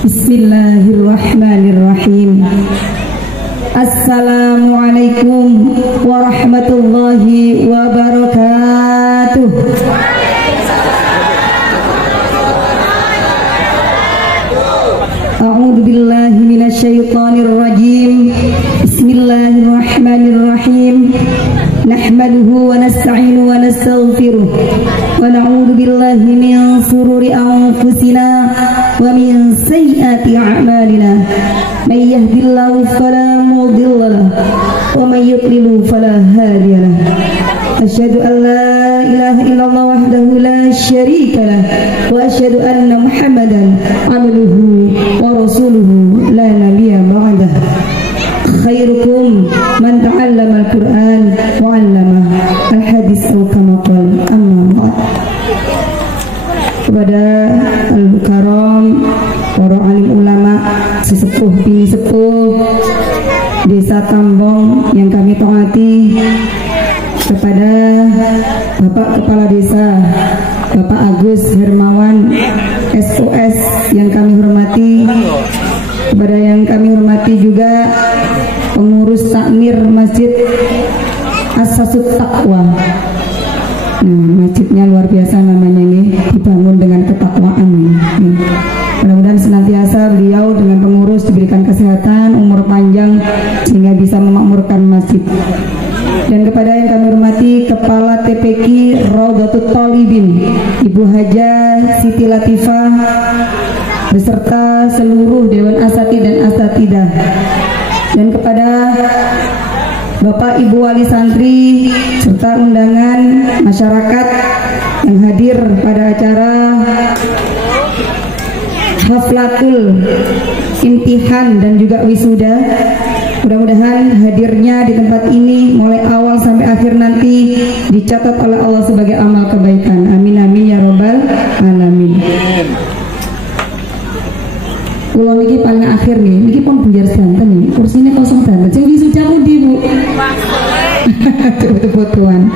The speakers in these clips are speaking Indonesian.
Bismillahirrahmanirrahim. Assalamualaikum warahmatullahi wabarakatuh. A'udzu billahi minasyaitonir rajim. Bismillahirrahmanirrahim. Nahmaduhu wa nasta'inu wa nastaghfiruh wa na'udzu billahi min shururi anfusina wa min sayyiati a'malina. May yahdihillahu fala mudilla lahu wa may yudlil fala hadiya lahu. Asyhadu an la ilaha illallah wahdahu la syarika lah wa asyhadu anna Muhammadan abduhu wa rasuluhu la nabiyya ba'dah. Khairukum man ta'allama al-Qur'an wa 'allama al-hadis aw kama qala. Amma ba'd. Kepada al-karam para alim ulama, sesepuh bini sepuh Desa Tambong yang kami taati, kepada Bapak Kepala Desa Bapak Agus Hermawan SOS yang kami hormati, kepada yang kami hormati juga pengurus takmir Masjid As-Sasut Taqwa. Masjidnya luar biasa namanya nih, dibangun dengan ketakwaan nih. Mudah-mudahan senantiasa beliau dengan pengurus diberikan kesehatan, umur panjang sehingga bisa memakmurkan masjid. Dan kepada yang kami hormati Kepala TPQ Raudhatut Thalibin Ibu Hajah Siti Latifah beserta seluruh Dewan Asatidz dan Asatidah, dan kepada Bapak Ibu Wali Santri serta undangan masyarakat yang hadir pada acara Haflatul Imtihan dan juga wisuda. Mudah-mudahan hadirnya di tempat ini mulai awal sampai akhir nanti dicatat oleh Allah sebagai amal kebaikan. Amin amin ya robbal alamin. Kulo niki paling akhir nih, niki pun buyar santen nih, kursinya kosong santen. Sing wisuda di Bu. Tuan.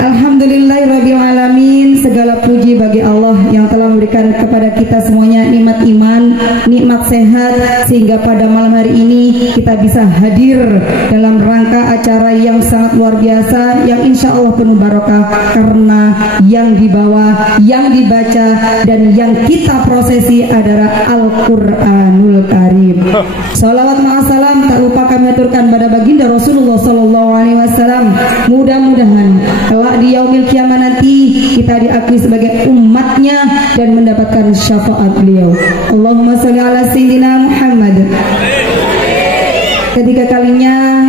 Alhamdulillahirabbil alamin. Segala puji bagi Allah yang telah memberikan kepada kita semuanya nikmat iman, nikmat sehat, sehingga pada malam hari ini kita bisa hadir dalam rangka acara yang sangat luar biasa, yang insya Allah penuh barokah karena yang dibawa, yang dibaca, dan yang kita prosesi adalah Al-Quranul Karim. Salawat ma'asalam tak lupa kami aturkan pada baginda Rasulullah SAW. Mudah-mudahan di yaumil kiamah nanti kita diakui sebagai umatnya dan mendapatkan syafaat beliau. Allahumma sholli ala sayyidina Muhammad. Ketiga kalinya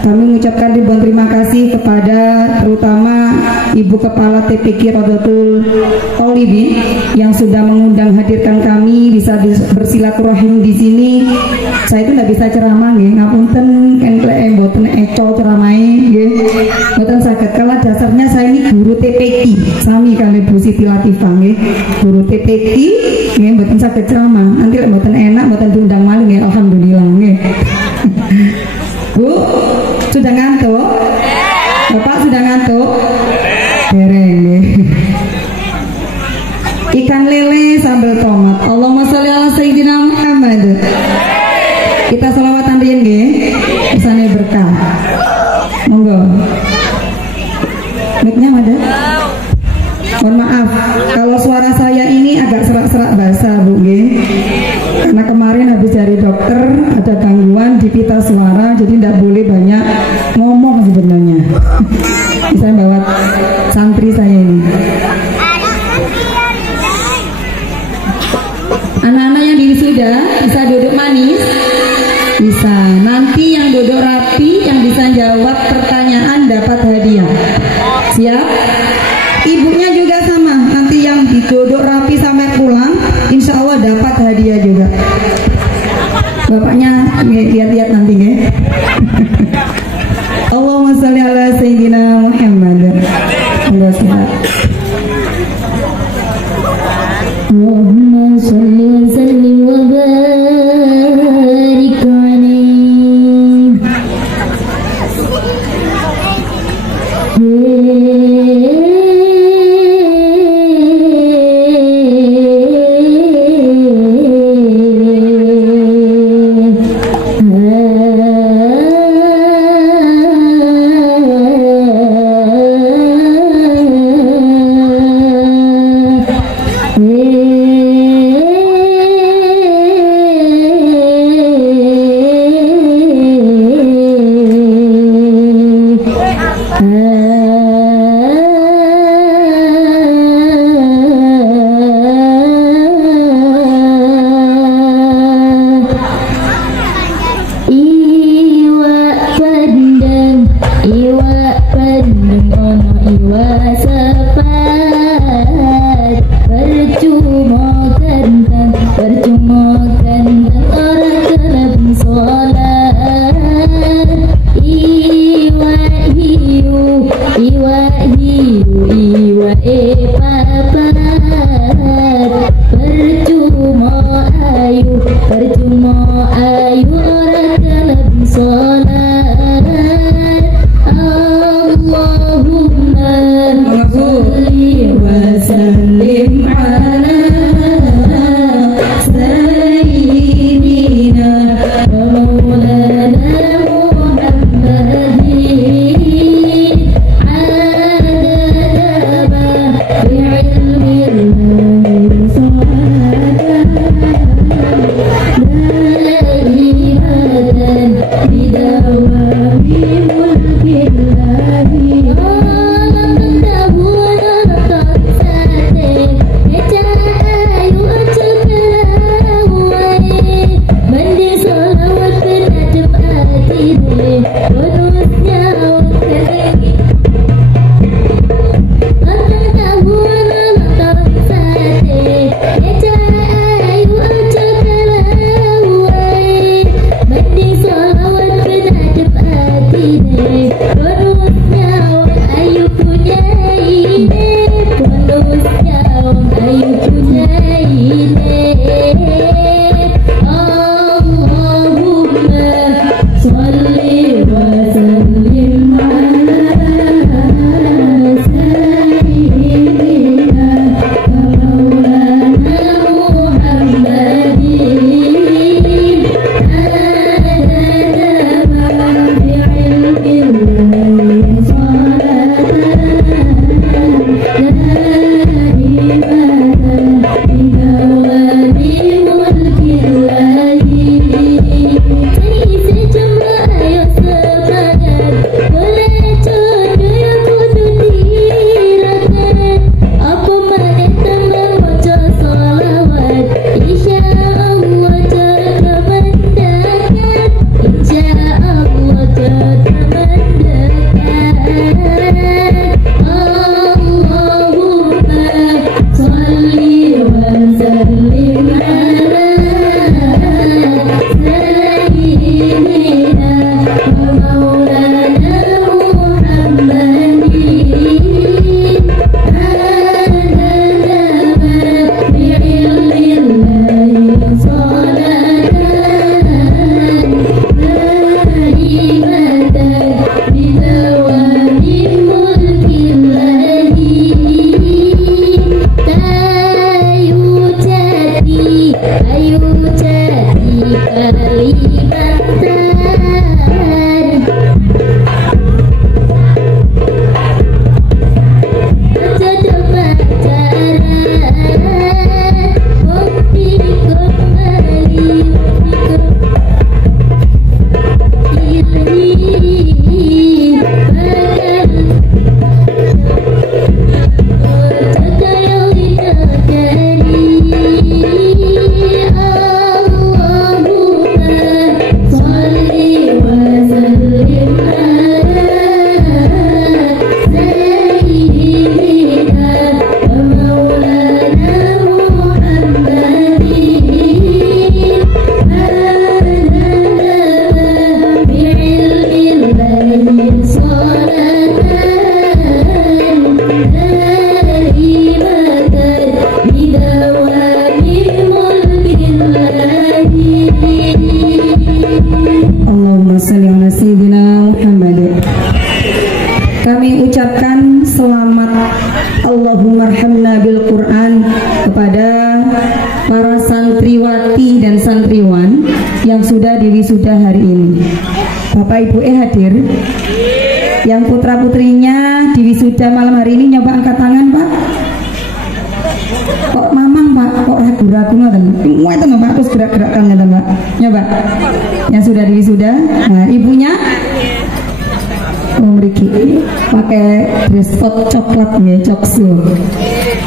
kami mengucapkan ribuan terima kasih kepada terutama Ibu Kepala TPQ Raudhatut Thalibin yang sudah mengundang hadirkan kami bisa bersilaturahim di sini. Saya itu tidak bisa ceramah nggih, ngapunten kan klek mboten eco ceramahe nggih. Mboten saged, kalau dasarnya saya ini guru TPQ sami kali Bu Siti Latifah nggih. Guru TPQ nggih mboten saged ceramah. Nanti lek mboten enak mboten diundang malih nggih, alhamdulillah nggih. Bu, sudah ngantuk? Bapak sudah ngantuk? Dereng nggih. Ikan lele sambal tomat. Allahumma sholli ala sayyidina Muhammad. Kita selawatan riyen nggih, kesane berkah. Monggo. Mic-nya ada? Mohon maaf kalau suara saya ini agak serak-serak basah Bu nggih. Karena kemarin habis dari dokter ada gangguan di pita suara, jadi tidak boleh banyak ngomong sebenarnya. Saya bawa santri saya ini. Anak-anak yang di wisuda bisa duduk manis. Bisa. Nanti yang duduk rapi, yang bisa jawab pertanyaan dapat hadiah. Siap? Ibunya juga sama. Nanti yang duduk rapi sampai pulang, insya Allah dapat hadiah juga. Bapaknya lihat-lihat nanti nggih. Allahumma sholli ala sayyidina Muhammad. Allahumma sholli wa sallim wa barik alaihi.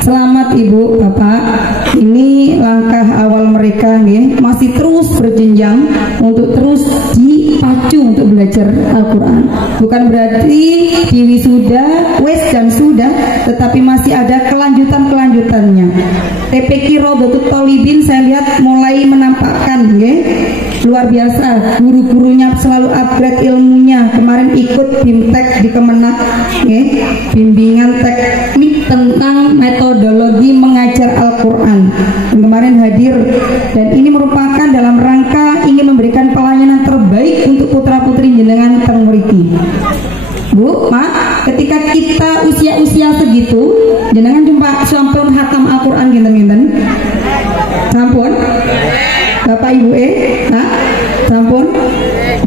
Selamat Ibu, Bapak. Ini langkah awal mereka masih terus berjenjang untuk terus dipacu untuk belajar Al-Quran. Bukan berarti di wisuda, wes dan sudah, tetapi masih ada kelanjutannya. TPQ Rodotul Tolibin saya lihat mulai menampakkan luar biasa, guru-gurunya selalu upgrade ilmunya. Kemarin ikut BIMTEK di Kemenak, bimbingan teknik tentang metodologi mengajar Al-Quran. Kemarin hadir, dan ini merupakan dalam rangka ingin memberikan pelayanan terbaik untuk putra-putri jenengan teng mriki. Bu, Mak, ketika kita usia-usia segitu, jenengan jumpa sampun hatam Al-Quran ginten-ginten? Sampun? Bapak Ibu sampun?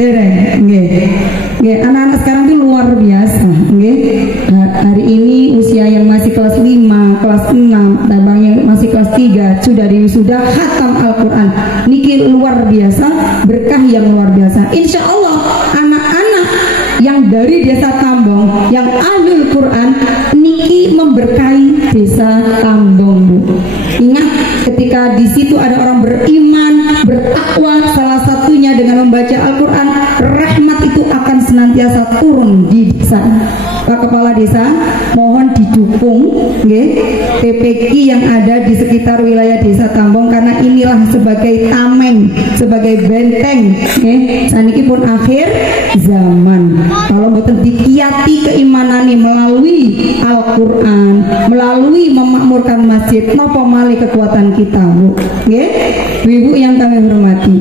Dereng, anak-anak sekarang itu luar biasa, hari ini usia yang masih kelas 5, kelas 6, tabang yang masih kelas 3 sudah diwisuda khatam Al-Quran. Niki luar biasa, berkah yang luar biasa. Insya Allah anak-anak yang dari desa Tambong yang ahlul Quran niki memberkahi desa Tambong, Bu. Ingat, ketika di situ ada orang beriman, bertakwa, salah satunya dengan membaca Al-Quran, rahmat itu akan senantiasa turun di desa. Pak Kepala Desa, mohon didukung TPQ yang ada di sekitar wilayah desa Tambong, karena inilah sebagai tameng, sebagai benteng saniki pun akhir zaman. Kalau mboten dikiati keimanan melalui Al-Quran, melalui memakmurkan masjid, napa malih kekuatan kita, Bu. Ibu yang kami hormati,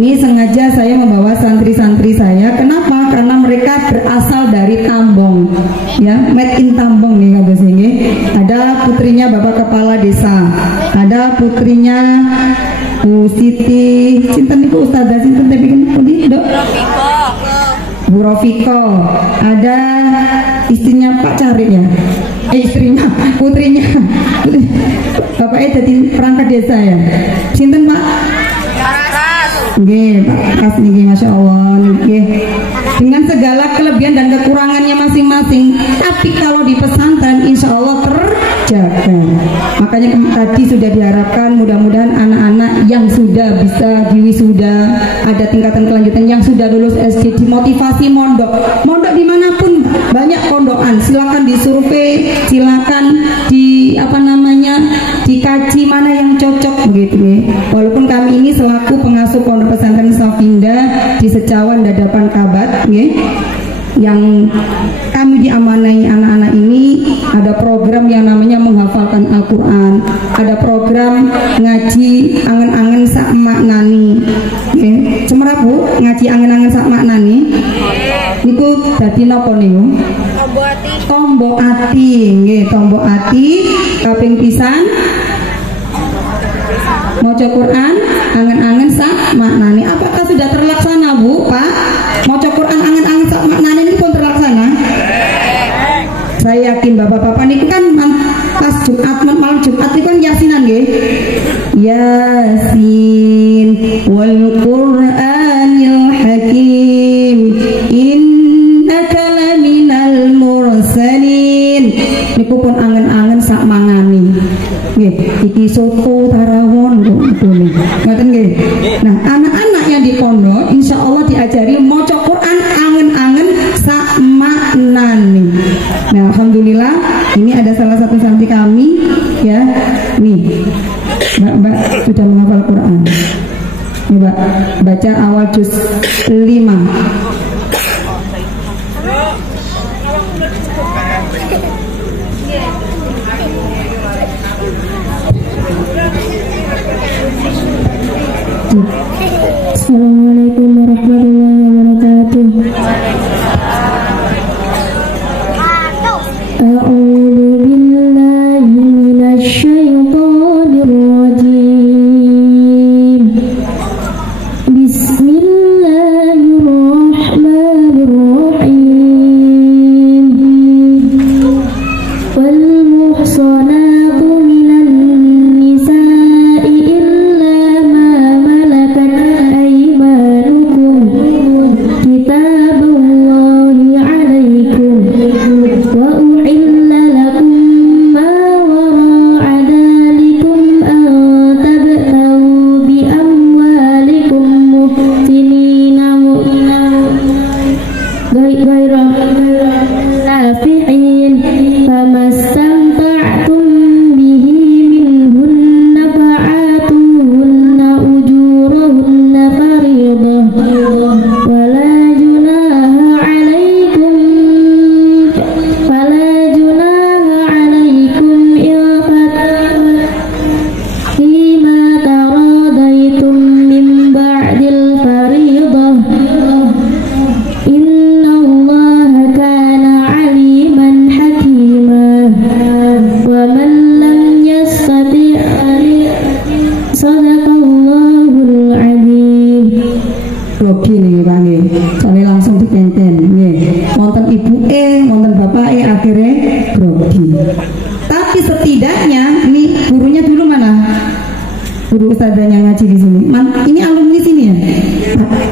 ini sengaja saya membawa santri-santri saya. Kenapa? Karena mereka berasal dari Tambong, made in Tambong nih kata sini. Ada putrinya Bapak Kepala Desa, ada putrinya Bu Siti, cinten niku Ustazah cinten tapi kan pundi, Dok? Bu Rofiko, ada istrinya Pak Carik ya, istrinya, putrinya, bapaknya jadi perangkat desa ya, cinten Pak? Nggih, Pak Kas nggih, Masya Allah nggih. dengan segala kelebihan dan kekurangannya masing-masing. Tapi kalau di pesantren insya Allah terjaga. Makanya tadi sudah diharapkan mudah-mudahan anak-anak yang sudah bisa diwisuda, ada tingkatan kelanjutan yang sudah lulus SD, dimotivasi mondok dimanapun, banyak pondokan, silakan disurvei, silakan dikaji mana yang cocok begitu ya. Walaupun kami ini selaku pengasuh pondok pesantren Safinda di Secawan Dadapan Kabat ya, yang kami diamanai anak-anak ini, ada program yang namanya menghafalkan Al-Quran, ada program ngaji angen-angen sak maknani ya. Semerap Bu, ngaji angen-angen sak maknani niku dadi napa niku? Tombo ati nggih, tombo ati kaping pisan maca Quran angen-angen sak maknani. Apakah sudah terlaksana Bu, Pak? Maca Quran angen-angen sak maknani ini pun terlaksana? Saya yakin bapak-bapak ini kan pas Jumat, malam Jumat itu kan yasinan nggih. Yasin wal Qur'anil Hakim innaka laminal mursalin. Niku pun angen-angen sak mangani. Nggih, iki soto tarawon ngoten nggih. Nah, anak-anak yang di pondok insyaallah diajari maca Quran angen-angen sak maknani. Nah, alhamdulillah ini ada salah satu santri kami ya. Nih, Mbak sudah menghafal Quran. Nih, Mbak, baca awal juz 5. Assalamualaikum warahmatullahi wabarakatuh. A'udzu billahi minasy syaithanir rajim. Bismillahirrahmanirrahim. Wal muhsanatu minan nisa'i illa ma malakat aymanukum kitaballahi 'alaikum wa uhilla lakum ma wara'a dhalikum an tabtaghu bi amwalikum muhsinina ghayra nafi'in famastamta'tum bihi minhunna fa'atuhunna ujurahunna fariidah wala junaha 'alaikum fima taradaitum min ba'dil fariidah innallaha kana 'aliman hakima wa man lam yastati' sadaqallahul 'azim. Grogi nih Pak nggih. Soale langsung dipenten nggih. Wonten ibuke, wonten bapake akhirnya grogi. Tapi setidaknya ini gurunya dulu mana? Guru ustazahnya ngaji di sini. Ini alumni sini ya?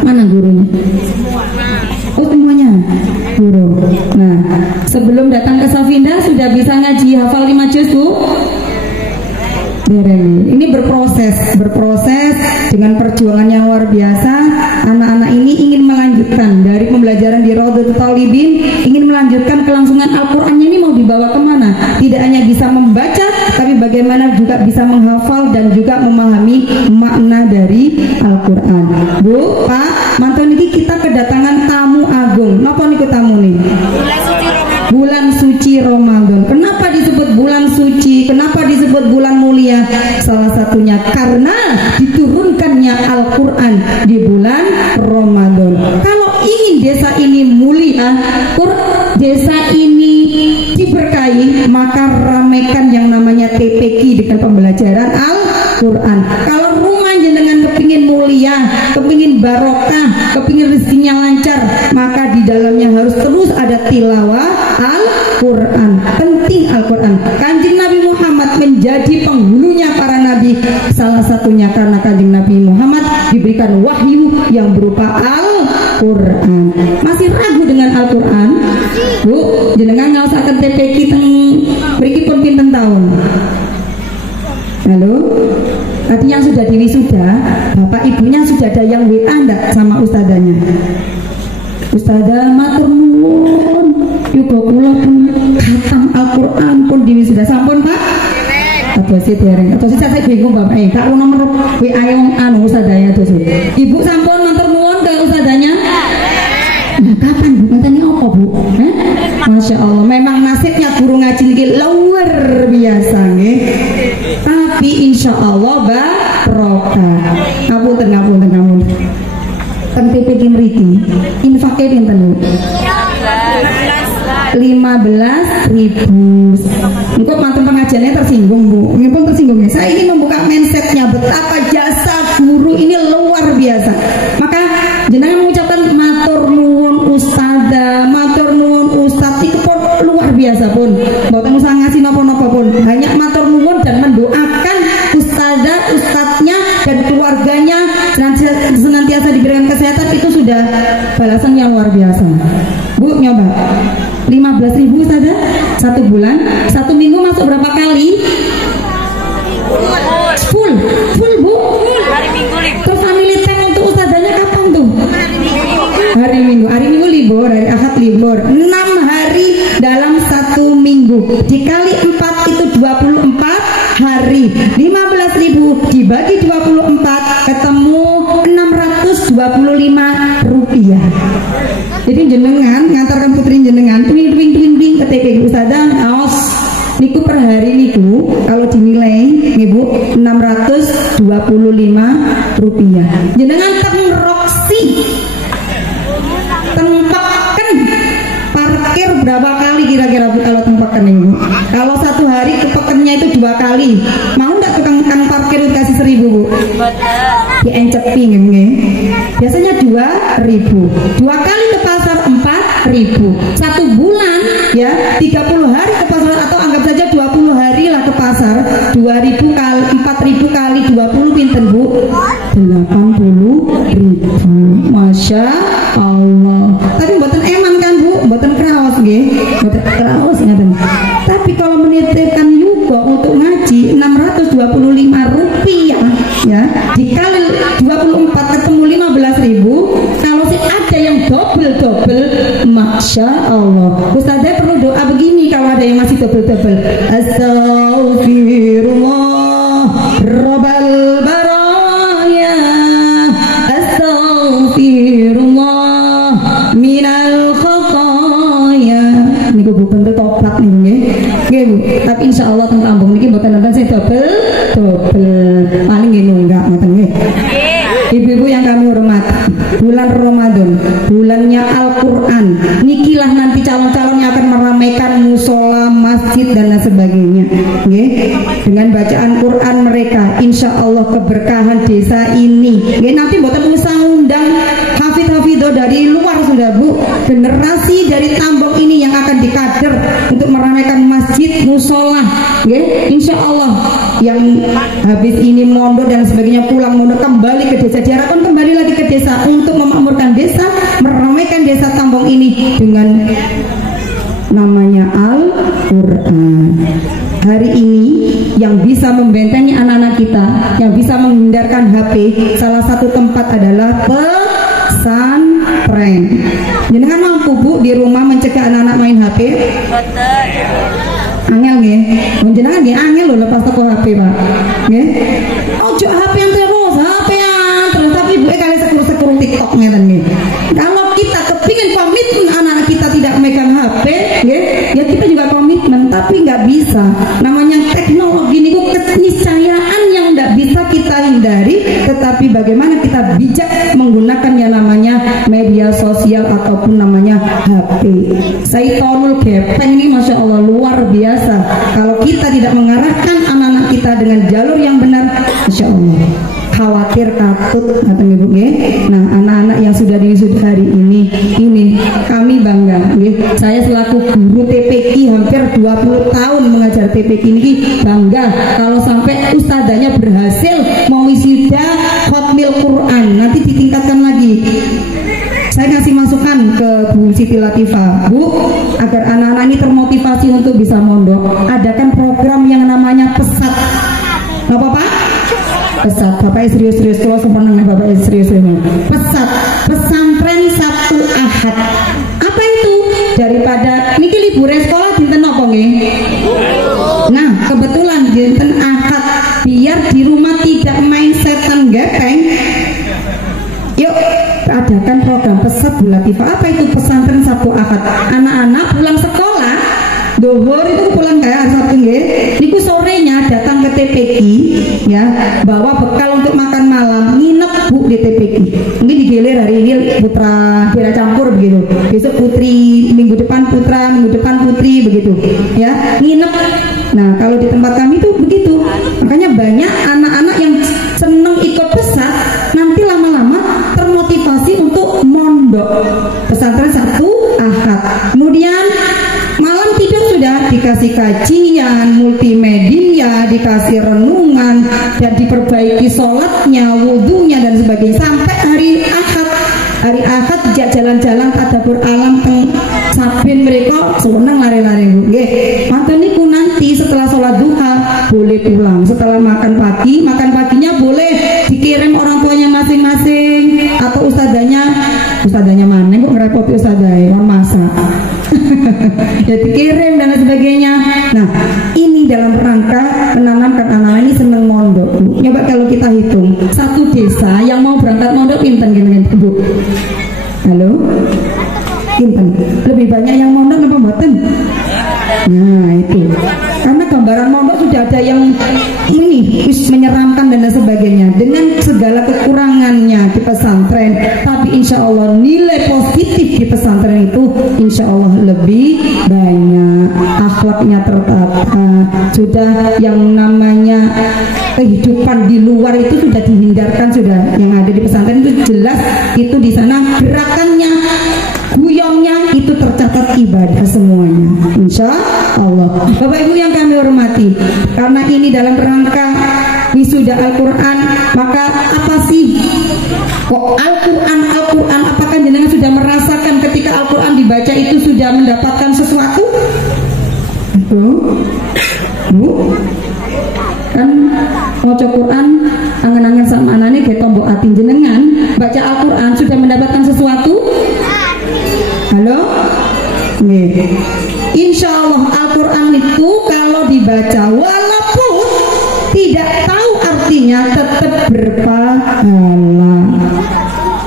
Mana gurunya? Oh, semuanya guru. Nah, sebelum datang ke Safinda sudah bisa ngaji hafal 5 juz Bu? Ini berproses dengan perjuangan yang luar biasa. Anak-anak ini ingin melanjutkan dari pembelajaran di Raudhatul Thalibin, ingin melanjutkan kelangsungan Al-Qur'annya ini mau dibawa kemana? Tidak hanya bisa membaca, tapi bagaimana juga bisa menghafal dan juga memahami makna dari Al-Qur'an. Bu, Pak, mantun niki kita kedatangan tamu agung. Napa niku tamu nih? Bulan suci Ramadan. Kenapa disebut bulan suci? Kenapa disebut bulan mulia? Salah satunya karena diturunkannya Al-Quran di bulan Ramadan. Kalau ingin desa ini mulia, desa ini diberkahi, maka ramaikan yang namanya TPQ dengan pembelajaran Al-Quran. Kalau rumah jenengan kepingin mulia, kepingin barokah, kepingin rezekinya lancar, maka di dalamnya harus terus ada tilawah Al-Quran. Penting Al-Quran. Kanjeng Nabi Muhammad menjadi penghulunya para nabi, salah satunya karena Kanjeng Nabi Muhammad diberikan wahyu yang berupa Al-Quran. Al-Qur'an. Masih ragu dengan Al-Qur'an? Bu, jenengan ngaosaken TPQ teng mriki pun pinten tahun? Halo? Tadi yang sudah diwisuda, bapak ibunya sudah ada yang WA enggak sama ustadzanya? Ustadzah matur nuwun, yuga kula pun khatam Al-Qur'an pun diwisuda sampun, Pak? Atau sih dereng, atau sih saya bingung bapak. Kak nomor WA yang anu ustadzanya tuh sih. Ibu sampun matur nuwun ke ustadzanya. Nah, kapan Bu? Katanya apa Bu? Masya Allah, memang nasibnya guru ngaji ini luar biasa nih. Tapi insya Allah barokah. Ngapunten. Tempe pikin riki. Infaknya pinten Bu? 15.000. Engkau mantan pengajiannya tersinggung Bu. Ini pun tersinggung ya. Saya ingin membuka mindsetnya betapa jasa guru ini luar biasa. Maka jenengan mengucapkan matur nuwun ustadzah, matur nuwun ustadz itu pun luar biasa pun. Mboten usah ngasih napa-napa pun. Hanya matur nuwun dan mendoakan ustadzah, ustadznya dan keluarganya senantiasa diberikan kesehatan, itu sudah balasan yang luar biasa. Bu, nyoba 15.000 ustadzah 1 bulan, 1 minggu masuk berapa kali? Full Bu. Terus family time untuk ustadzahnya kapan tuh? Hari Minggu libur, hari Ahad libur. 6 hari dalam 1 minggu dikali 4 itu 24 hari. 15.000 dibagi 24 ketemu 625 rupiah. Jadi jenengan ngantarkan putri jenengan twing ke TPQ ustadzah aos niku per hari niku kalau dinilai ibu 625 rupiah. Jenengan roksi tempakan parkir berapa kali kira-kira Bu kalau tempakan ini? Kalau 1 hari kepekennya itu 2 kali, mau nggak tukang parkir dikasih 1.000 Bu? Ya enceping nggih. Biasanya 2.000. 2 kali ke pasar 4.000. 1 bulan ya 30 hari ke pasar, atau anggap saja 20 hari lah ke pasar. 2.000 kali 4.000 kali 20 pinten Bu? 80.000. Masya Allah. Tapi mboten eman kan Bu? Mboten kraos nggih. Mboten kraos ngaten. Tapi kalau menitipkan juga untuk ngaji 625 rupiah ya dikali 24 ketemu 15.000. Kalau sih ada yang double, Masya Allah. Ustazah perlu doa begini kalau ada yang masih double. Astaghfirullah Rabbal baraya, astaghfirullah minal khataya. Ini gue bentuk tobat nih nggih Bu. Tapi insya Allah tentang ambung niki mboten nonton saya double paling gini enggak ngoten nggih. Ibu-ibu yang kami hormati, bulan Ramadan, bulannya Al-Qur'an. Nikilah nanti calon-calon yang akan meramaikan musola, masjid dan lain sebagainya. Nggih. Dengan bacaan Quran mereka, insya Allah keberkahan desa ini. Nggih, nanti mboten usah ngundang hafid-hafidah dari luar sudah Bu. Generasi dari Tambong ini yang akan dikader untuk meramaikan masjid, musola. Nggih, insya Allah yang habis ini mondok dan sebagainya pulang mondok kembali ke desa, diharapkan kembali lagi ke desa untuk memakmurkan desa, meramaikan desa Tambong ini dengan namanya Al-Qur'an. Hari ini yang bisa membentengi anak-anak kita, yang bisa menghindarkan HP, salah satu tempat adalah pesantren. Jenengan mampu Bu di rumah mencegah anak-anak main HP? Angel nggih. Jenengan nggih angel lho lepas toko HP, Pak. Nggih. Ojo HP-an terus, tapi ibu kali sekur TikTok ngeten nggih. Kalau kita kepingin komitmen anak-anak kita tidak megang HP, nggih, ya kita juga komitmen, tapi nggak bisa. Namanya teknologi ini keniscayaan yang nggak bisa kita hindari, tetapi bagaimana kita bijak menggunakan yang namanya media sosial ataupun namanya HP. Syaitonul gepeng ini Masya Allah luar biasa. Kalau kita tidak mengarahkan anak-anak kita dengan jalur yang benar, Masya Allah khawatir katut kata Ibu nggih. Nah, anak-anak yang sudah diwisuda hari ini kami bangga nggih. Saya selaku guru TPQ hampir 20 tahun mengajar TPQ ini bangga kalau sampai ustadzanya berhasil mewisuda khatmil Quran. Nanti ditingkatkan lagi. Saya Siti Latifah, Bu, agar anak-anak ini termotivasi untuk bisa mondok, adakan program yang namanya pesat. Nggak apa-apa? Pesat. Bapak serius-serius, kalau sempurna Bapak serius. Pesat, pesantren Sabtu Ahad. Apa itu? Daripada niki liburan sekolah dinten apa nggih? Nah, kebetulan dinten Ahad, biar di rumah tidak main setan gepeng. Yuk, adakan program pesat Bu Latifah. Apa itu pesantren Sabtu Ahad? Anak-anak pulang sekolah, dohor itu pulang kayak Sabtu nggih. Niku sorenya datang ke TPQ ya, bawa bekal untuk makan malam, nginep Bu di TPQ. Ini digilir hari ini putra kira campur begitu. Besok putri, minggu depan putra, minggu depan putri begitu. Ya, nginep. Nah, kalau di tempat kami itu begitu. Makanya banyak anak-anak yang seneng ikut pesat, nanti lama-lama termotivasi untuk mondok pesantren Sabtu Ahad. Kemudian malam tidur sudah dikasih kajian multimedia, dikasih renungan, dan diperbaiki sholatnya, wudhunya dan sebagainya sampai hari Ahad. Hari Ahad jalan-jalan tadabbur alam teng Sabin mereka seneng lari-lari nggih. Mantun niku nanti setelah sholat duha boleh pulang. Setelah makan paginya boleh dikirim orang tuanya masing-masing atau ustadzanya mana kok ngerepoti ustadzanya masak. Ya dikirim dan sebagainya. Nah, ini dalam rangka menanamkan anak-anak ini seneng mondok, Bu. Coba kalau kita hitung, satu desa yang mau berangkat mondok pinten gitu, Bu? Halo? Pinten? Lebih banyak yang mondok apa mboten? Nah, itu. Karena gambaran mondok sudah ada yang ini menyeramkan dan sebagainya dengan segala kekurangannya di pesantren, tapi insya Allah nilai positif di pesantren itu insya Allah lebih banyak, akhlaknya tertata, sudah yang namanya kehidupan di luar itu sudah dihindarkan, sudah yang ada di pesantren itu jelas, itu di sana gerakannya, guyongnya itu tercatat ibadah semuanya, insya Allah. Bapak Ibu yang kami hormati, karena ini dalam rangka wisuda Al-Quran, maka apa sih kok Al-Quran, apakah jenengan sudah merasakan ketika Al-Quran dibaca itu sudah mendapatkan sesuatu? Bu, kan maca Quran angen-angen sama anane ge tombok ati jenengan, baca Al-Quran sudah mendapatkan sesuatu? Halo? Nggih. Insya Allah Al-Quran itu kalau dibaca walaupun tidak tahu artinya tetap berpahala,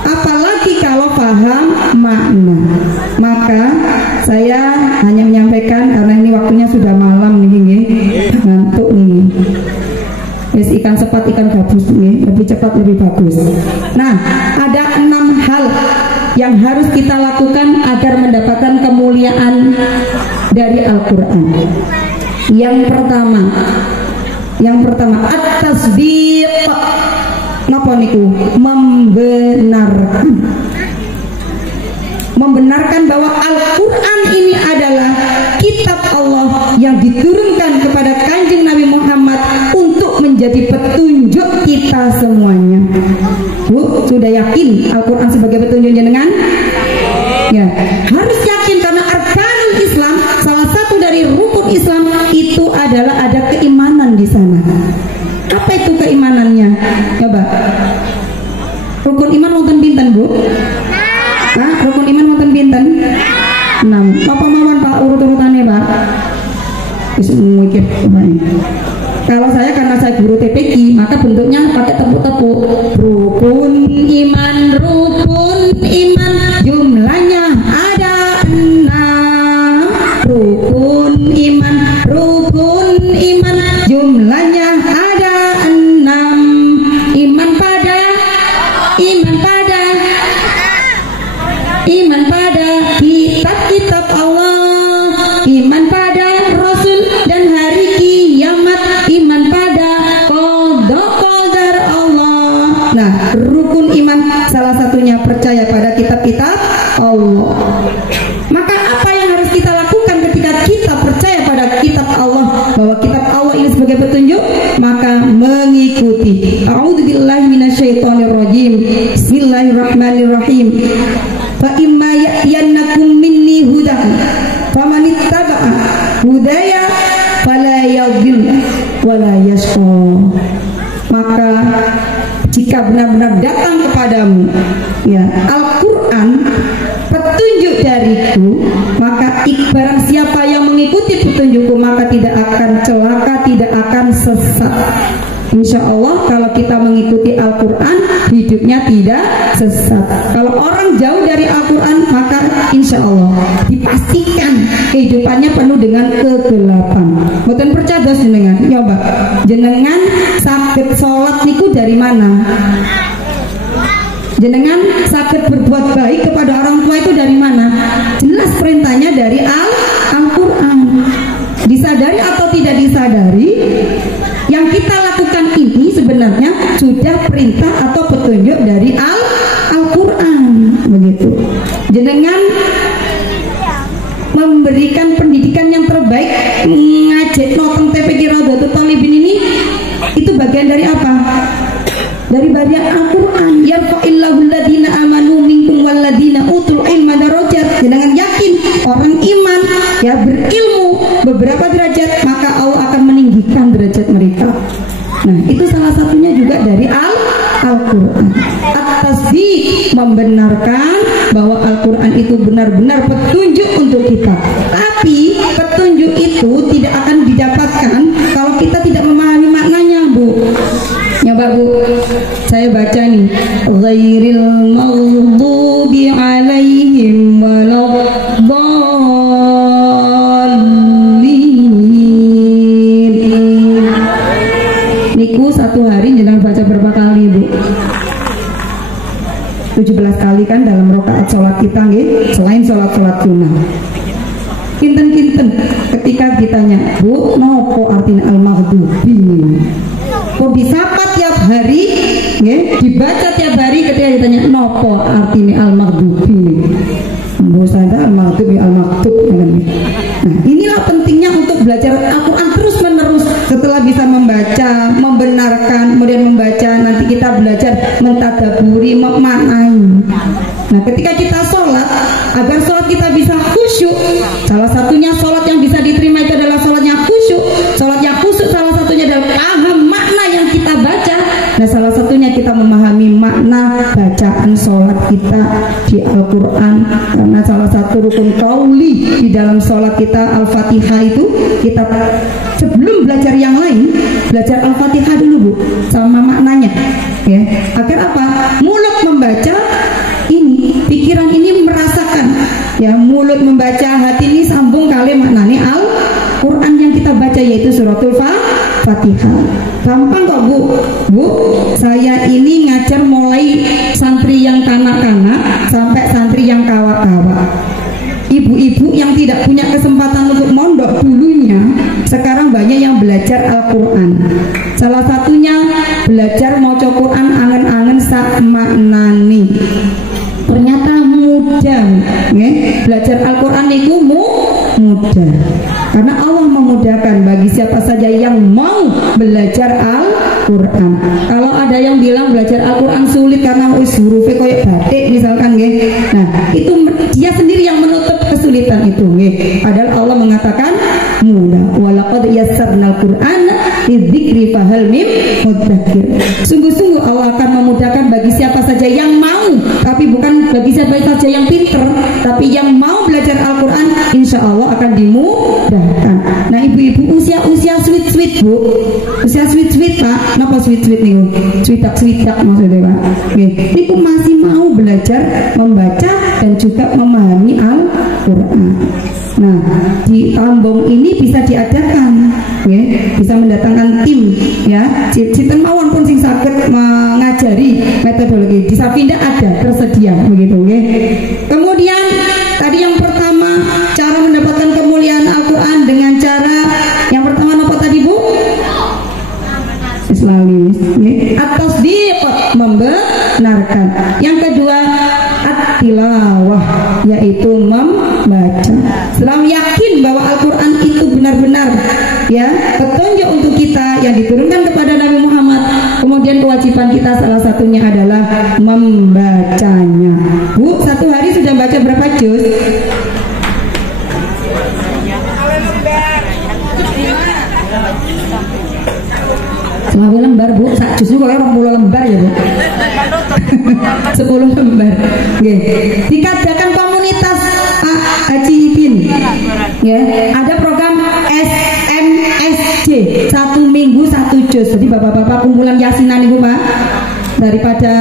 apalagi kalau paham makna. Maka saya hanya menyampaikan, karena ini waktunya sudah malam nih, ngantuk nih. Yes, ikan sepat, ikan gabus nih, lebih cepat lebih bagus. Nah, ada 6 hal yang harus kita lakukan agar mendapatkan kemuliaan dari Al-Quran. Yang pertama at-tasdiq. Napa niku? Membenarkan bahwa Al-Quran ini adalah kitab Allah yang diturunkan kepada Kanjeng Nabi Muhammad untuk menjadi petunjuk kita semuanya. Bu, sudah yakin Al-Quran sebagai petunjuk jenengan? Ya, harus yakin, karena arkanul Islam, salah satu dari rukun Islam itu adalah ada keimanan di sana. Apa itu keimanannya? Coba. Rukun iman wonten pinten, Bu? Nah, rukun iman wonten pinten? 6. Apa mawon Pak urut-urutannya, Pak? Wis mikir Kalau saya, karena saya guru TPQ, maka bentuknya pakai tepuk-tepuk. Rukun iman, jumlahnya ada 6. Rukun iman, jumlahnya ada 6. Iman pada kitab-kitab Allah, iman pada Rasul dan hari kiamat, iman pada qada Allah. Nah, rukun iman salah satunya percaya pada kitab-kitab Allah. Maka apa yang harus kita lakukan ketika kita percaya pada kitab Allah, bahwa kitab Allah ini sebagai petunjuk? Maka mengikuti. A'udzubillahi minasyaitonirrajim. Bismillahirrahmanirrahim. Fa imma ya'yannakum min hudahu faman ittaba'a hudaya fala yadhil wala yashqa. Maka jika benar-benar datang kepadamu ya Al-Qur'an, petunjuk dariku, maka barang siapa yang mengikuti petunjukku maka tidak akan celaka, tidak akan sesat. Insya Allah kalau kita mengikuti Al-Quran, hidupnya tidak sesat. Kalau orang jauh dari Al-Quran, maka insya Allah dipastikan kehidupannya penuh dengan kegelapan. Mboten percaya jenengan, nyoba jenengan sakit sholat niku dari mana? Jenengan sakit berbuat baik kepada orang tua itu dari mana? Jelas perintahnya dari Al-Quran. Disadari atau tidak disadari, yang kita lakukan ini sebenarnya sudah perintah atau petunjuk dari Al-Quran. Begitu. Jenengan memberikan pendidikan yang terbaik, ngajak noteng TPQ Rodotul Talibin ini, itu bagian dari apa? Dari bagian Al-Quran. Yarfa'illahu alladhina amanu minkum walladhina utul ilma darajat. Jangan yakin orang iman ya berilmu beberapa derajat, maka Allah akan meninggikan derajat mereka. Nah, itu salah satunya juga dari Al-Quran. At-tasdiq, membenarkan bahwa Al-Quran itu benar-benar petunjuk untuk kita. Tapi petunjuk itu tidak akan didapatkan kalau kita tidak memahami maknanya, Bu. Nyoba Bu, saya baca nih, ghairil maghdubi alaihim waladdallin. Niku satu hari jenengan baca berapa kali, Bu? 17 kali kan dalam rakaat sholat kita nggih, selain sholat-sholat sunnah. Kinten-kinten ketika ditanya, Bu, nopo artinya al-maghdubi? Kok disapa tiap hari, ya, dibaca tiap hari ketika ditanya nopo artinya al-maghdubi. Saya al-maghdubi al-maktub. Nah, inilah pentingnya untuk belajar Al-Quran terus menerus. Setelah bisa membaca, membenarkan, kemudian membaca, nanti kita belajar mentadaburi, memaknai. Nah, ketika kita sholat, agar sholat kita bisa khusyuk, salah satunya sholat yang bisa diterima itu adalah sholatnya khusyuk. Sholatnya khusyuk salah satunya adalah paham makna yang kita baca. Nah, salah satunya kita memahami makna bacaan sholat kita di Al-Quran. Karena salah satu rukun qauli di dalam sholat kita Al-Fatihah itu, kita sebelum belajar yang lain, belajar Al-Fatihah dulu, Bu, sama maknanya, ya. Agar apa? Mulut membaca ini, pikiran ini merasakan, ya, mulut membaca, hati ini sambung kali maknanya Al-Quran yang kita baca, yaitu suratul Fatihah. Gampang kok, Bu. Bu, saya ini ngajar mulai santri yang kanak-kanak sampai santri yang kawa-kawa. Ibu-ibu yang tidak punya kesempatan untuk mondok dulunya, sekarang banyak yang belajar Al-Quran. Salah satunya belajar maca Quran angen-angen sak maknani. Ternyata mudah, ya. Belajar Al-Quran itu mudah. Karena Allah memudahkan bagi siapa saja yang mau belajar Al-Quran. Kalau ada yang bilang belajar Al-Quran sulit karena hurufnya kayak batik misalkan, nggih. Nah, itu dia sendiri yang menutup kesulitan itu, nggih. Padahal Allah mengatakan mudah. Walaqad yassarnal Qur'ana lidzikri fahal mim mudzakir. Sungguh-sungguh Allah akan memudahkan bagi siapa saja yang mau, tapi bukan bagi siapa saja yang pinter, tapi yang mau belajar Al-Quran, insya Allah akan dimudahkan. Nah, ibu-ibu usia sweet-sweet, Bu, usia sweet-sweet, Pak. Napa sweet-sweet nih? Sweetak maksudnya, Pak. Ini masih mau belajar membaca dan juga memahami Al-Quran. Nah, di Tambong ini bisa diadakan, ya, bisa mendatangkan tim, ya. Sinten mawon pun sing saged mengajari metodologi di Safinda ada tersedia, begitu, ya. Kemudian tadi yang pertama, cara mendapatkan kemuliaan Al-Quran dengan cara yang pertama apa tadi, Bu? Islamis, at-tasdiq, membenarkan. Yang kedua, at-tilawah, yaitu membaca. Setelah yakin bahwa Al-Quran itu benar-benar, ya, petunjuk untuk kita yang diturunkan kepada Nabi Muhammad, kemudian kewajiban kita salah satunya adalah membacanya. Bu, satu hari sudah baca berapa juz? Selawe lembar Bu, sak jus kok 20 lembar ya Bu. 10 lembar. Nggih. Dikadakan komunitas Haji Ipin. Ya, ada program SMSJ, 1 minggu 1 juz. Jadi bapak-bapak kumpulan yasinan niku Pak. Daripada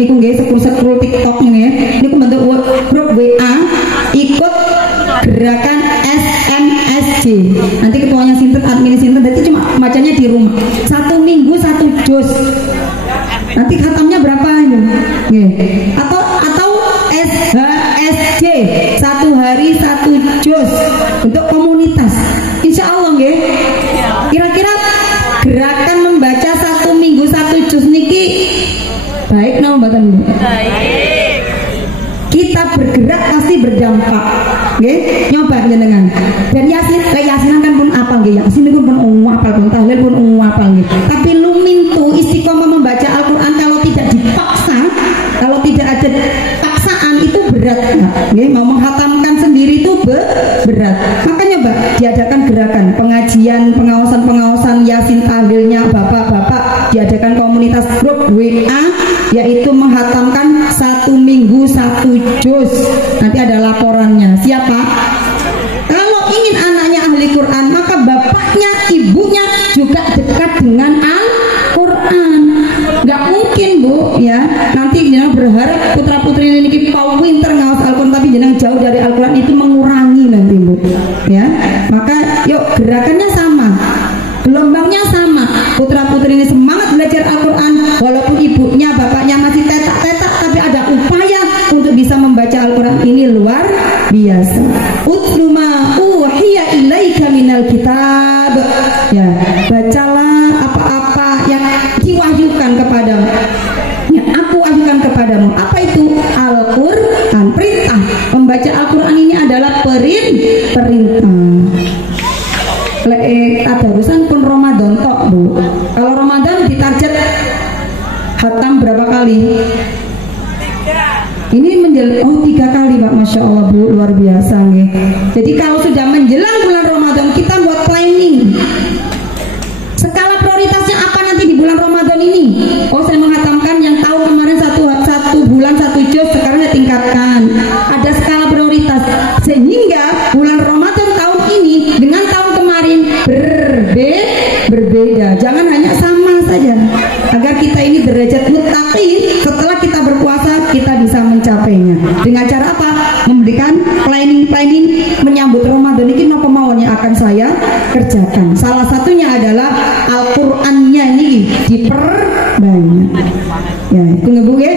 niku nggih scroll TikTok nggih. Niku bentuk grup WA ikut gerakan SMSJ. Nanti ketuanya sinten, admin sinten, jadi cuma bacanya di rumah. 1 minggu 1 juz. Nanti khatamnya berapa ini? Atau SHSJ, 1 hari 1 juz untuk komunitas. Insya Allah nggih. Kira-kira gerakan membaca 1 minggu 1 juz niki baik napa mboten? Baik. Kita bergerak pasti berdampak. Nggih, nyoba jenengan. Dan yasinan kan pun apal nggih. Yasin pun apal, pun tahlil pun apal nggih. Tapi lumintu istiqomah membaca Al-Qur'an kalau tidak dipaksa, kalau tidak ada paksaan itu berat. Nggih, mau menghatamkan sendiri itu berat. Makanya Mbak, diadakan gerakan pengajian, pengawasan yasin tahlilnya bapak-bapak, diadakan komunitas grup WA yaitu menghatamkan 1 minggu 1 juz. Nanti ada laporannya. Siapa? Kalau ingin anaknya ahli Quran, maka bapaknya, ibunya juga dekat dengan Al-Quran. Gak mungkin Bu ya. Nanti jenang berharap putra putri ini pinter ngawas Al-Quran tapi jenang jauh dari Al-Quran, itu mengurangi nanti Bu. Ya, maka yuk gerakannya sama, gelombangnya sama. Putra putri ini semangat belajar Al-Quran, walaupun ibunya bapaknya masih tetak-tetak, tapi ada upaya untuk bisa membaca Al-Quran ini luar biasa. Utlu ma uhiya ilaika minal kitab. Ya, bacalah apa-apa yang diwahyukan kepadamu, yang aku wahyukan kepadamu. Apa itu? Al-Quran, perintah. Membaca Al-Quran ini adalah perintah. Tadarusan pun Ramadan tok Bu. Kalau Ramadan ditarget khatam berapa kali? 3. Ini 3 kali Pak, Masya Allah Bu, luar biasa nih. Jadi kalau sudah menjelang bulan Ramadan kita buat planning. Skala prioritasnya apa nanti di bulan Ramadan ini? Oh, saya menghatamkan yang tahun kemarin satu bulan 1 juz, sekarang saya tingkatkan. Ada skala prioritas sehingga bulan Ramadan tahun ini dengan tahun kemarin berbeda. Jangan hanya sama saja. Agar kita ini derajat muttaqin, setelah kita berpuasa kita bisa mencapainya. Dengan cara apa? Memberikan planning menyambut Ramadan ini nopo mawon yang akan saya kerjakan. Salah satunya adalah Al-Qur'annya ini diperbanyak. Ya, itu ngebu ya.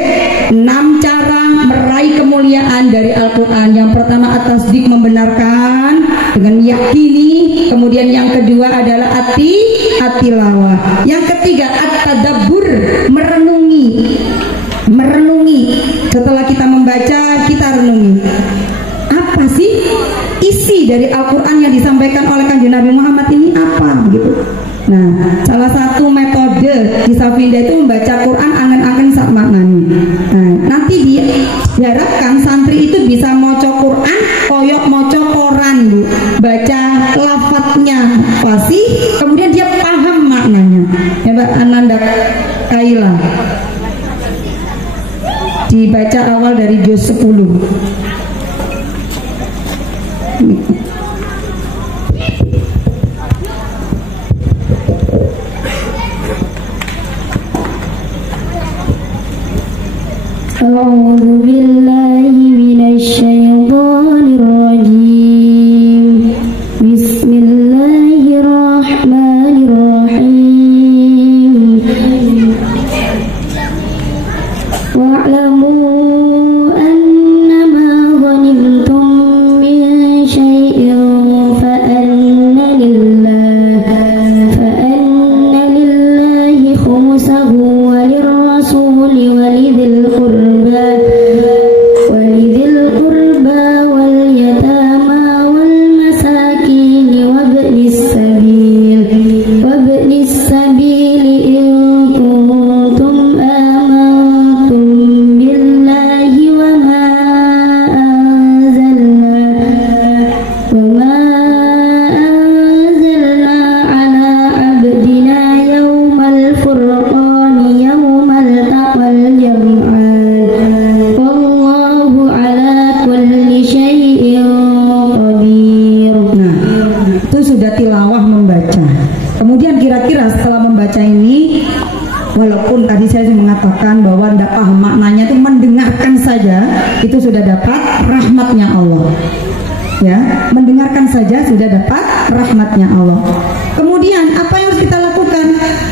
6 cara meraih kemuliaan dari Al-Quran. Yang pertama at-tasdiq, membenarkan dengan yakini. Kemudian yang kedua adalah at-tilawah. Yang ketiga at-tadabbur, merenungi. Setelah kita membaca, kita renungi. Apa sih isi dari Al-Quran yang disampaikan oleh Kanjeng Nabi Muhammad ini apa gitu? Nah, salah satu metode di Safinda itu membaca Quran angen-angen sak maknani. Nah, nanti diharapkan santri itu bisa moco Quran koyok moco koran Bu. Baca lafadznya fasih, kemudian dia paham maknanya. Ya Mbak Ananda Kaila. Dibaca awal dari juz 10. A'udzu billahi minasy syaithanir rajim. Bismillahirrahmanirrahim. Wa'lamu annama ghanimtum min syai'in fa anna lillahi khumsahu wa lirrasuli wa lidhil qurba wal yatama wal masakin wa ibnis sabil in kuntum amantum billahi wa ma anzalna ala abdina yawmal tadi saya mengatakan bahwa tidak paham maknanya itu mendengarkan saja itu sudah dapat rahmatnya Allah. Ya, mendengarkan saja sudah dapat rahmatnya Allah. Kemudian apa yang harus kita lakukan?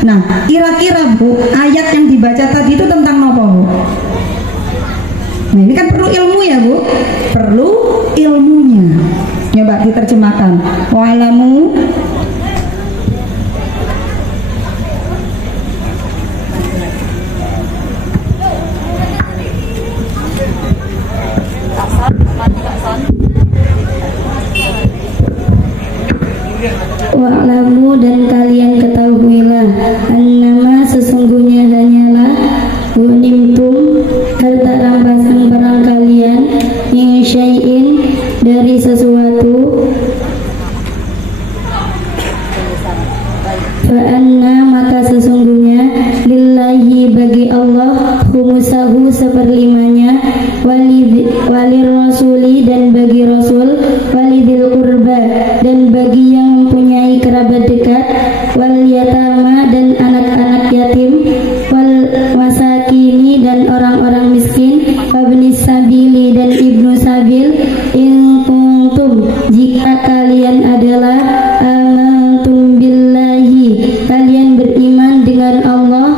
Nah, kira-kira Bu, ayat yang dibaca tadi itu tentang apa Bu? Nah, ini kan perlu ilmu ya Bu, perlu ilmunya. Coba diterjemahkan. Wa'lamu Wa'lamu dan kalian ketahuilah annama sesungguhnya hanyalah ghanimtum harta rampasan perang kalian min syai'in dari sesuatu fa'anna maka sesungguhnya lillahi bagi Allah khumusahu seperlimanya walir rasuli dan bagi rasul walidil qurba dan bagi yang mempunyai kerabat dekat wal yatama dan anak-anak yatim wal masakini dan orang-orang miskin wabnis sabili dan ibnu sabil in kuntum jika kalian adalah amantum billahi kalian beriman dengan Allah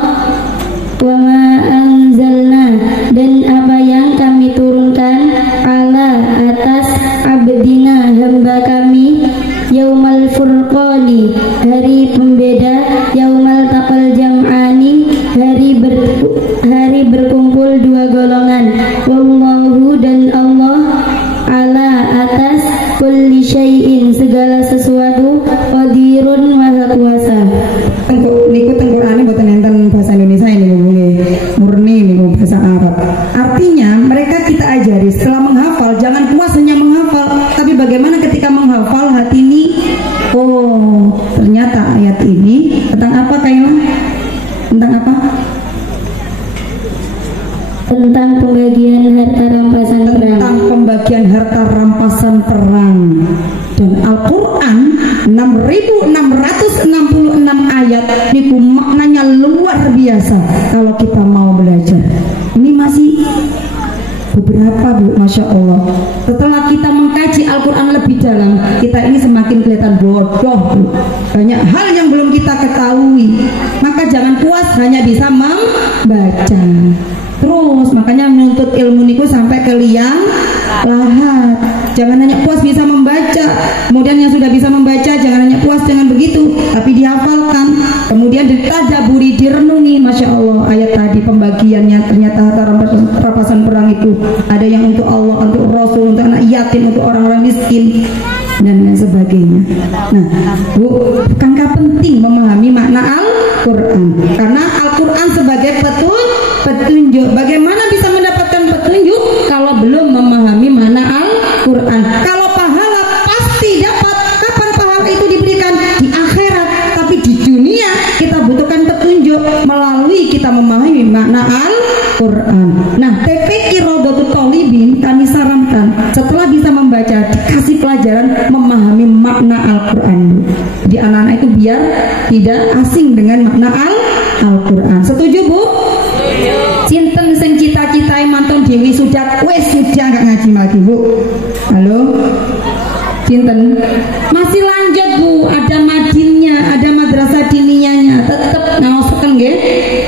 wa ma anzalna dan apa yang kami turunkan ala atas abdina hamba kami yaumal furqani hari pembeda yaumal taqal jam'ani hari berkumpul dua golongan wallahu dan Allah ala atas kulli syai'in segala sesuatu qadirun maha kuasa. Niku tengkurane boten enten bahasa Indonesia ini boleh murni niku bahasa Arab. Artinya mereka kita ajari setelah menghafal jangan puas hanya menghafal, tapi bagaimana ketika menghafal hati ini oh ternyata ayat ini tentang apa Kayla? Tentang apa? Tentang pembagian harta rampasan perang. Tentang pembagian harta rampasan perang. Dan Al-Quran 6.666 ayat niku maknanya luar biasa kalau kita mau belajar. Ini masih beberapa Bu, Masya Allah. Setelah kita mengkaji Al-Quran lebih dalam, kita ini semakin kelihatan bodoh Bu. Banyak hal yang belum kita ketahui. Maka jangan puas hanya bisa membaca. Terus makanya menuntut ilmu niku sampai ke liang lahat. Jangan hanya puas bisa membaca. Kemudian yang sudah bisa membaca jangan hanya puas dengan begitu, tapi dihafalkan. Kemudian ditadaburi, direnungi. Masya Allah ayat tadi pembagiannya ternyata harta rampasan perang itu ada yang untuk Allah, untuk Rasul, untuk anak yatim, untuk orang-orang miskin dan lain sebagainya. Nah Bu, bukankah penting memahami makna Al-Quran? Karena Al-Quran sebagai petunjuk. Bagaimana bisa mendapatkan petunjuk kalau belum memahami makna Al-Quran? Kalau pahala pasti dapat. Kapan pahala itu diberikan? Di akhirat. Tapi di dunia kita butuhkan petunjuk melalui kita memahami makna Al-Quran. Nah, TPQ Rodotul Thalibin kami sarankan setelah bisa membaca dikasih pelajaran memahami makna Al-Quran. Jadi anak-anak itu biar tidak asing dengan makna Al-Quran. Setuju Bu? Cinten sing cita-citai manton Dewi Sudat wes sudah nggak ngaji lagi Bu. Halo Cinten masih lanjut Bu, ada madinnya, ada madrasah diniyanya, tetap ngaosaken nggih.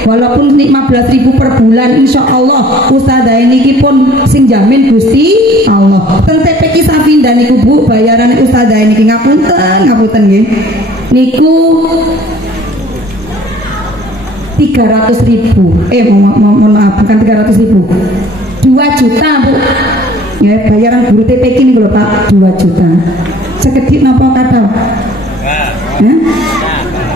Walaupun 15.000 per bulan insya Allah ustadzah ini pun sing jamin Gusti Allah. Ten TPQ Safinda niku Bu bayaran ustadzah ini ngapunten nggih. Niku 300.000, mohon maaf bukan 300.000, 2 juta Bu. Ya bayaran guru TPQ ini lho Pak, 2 juta. Sekedip napa kata?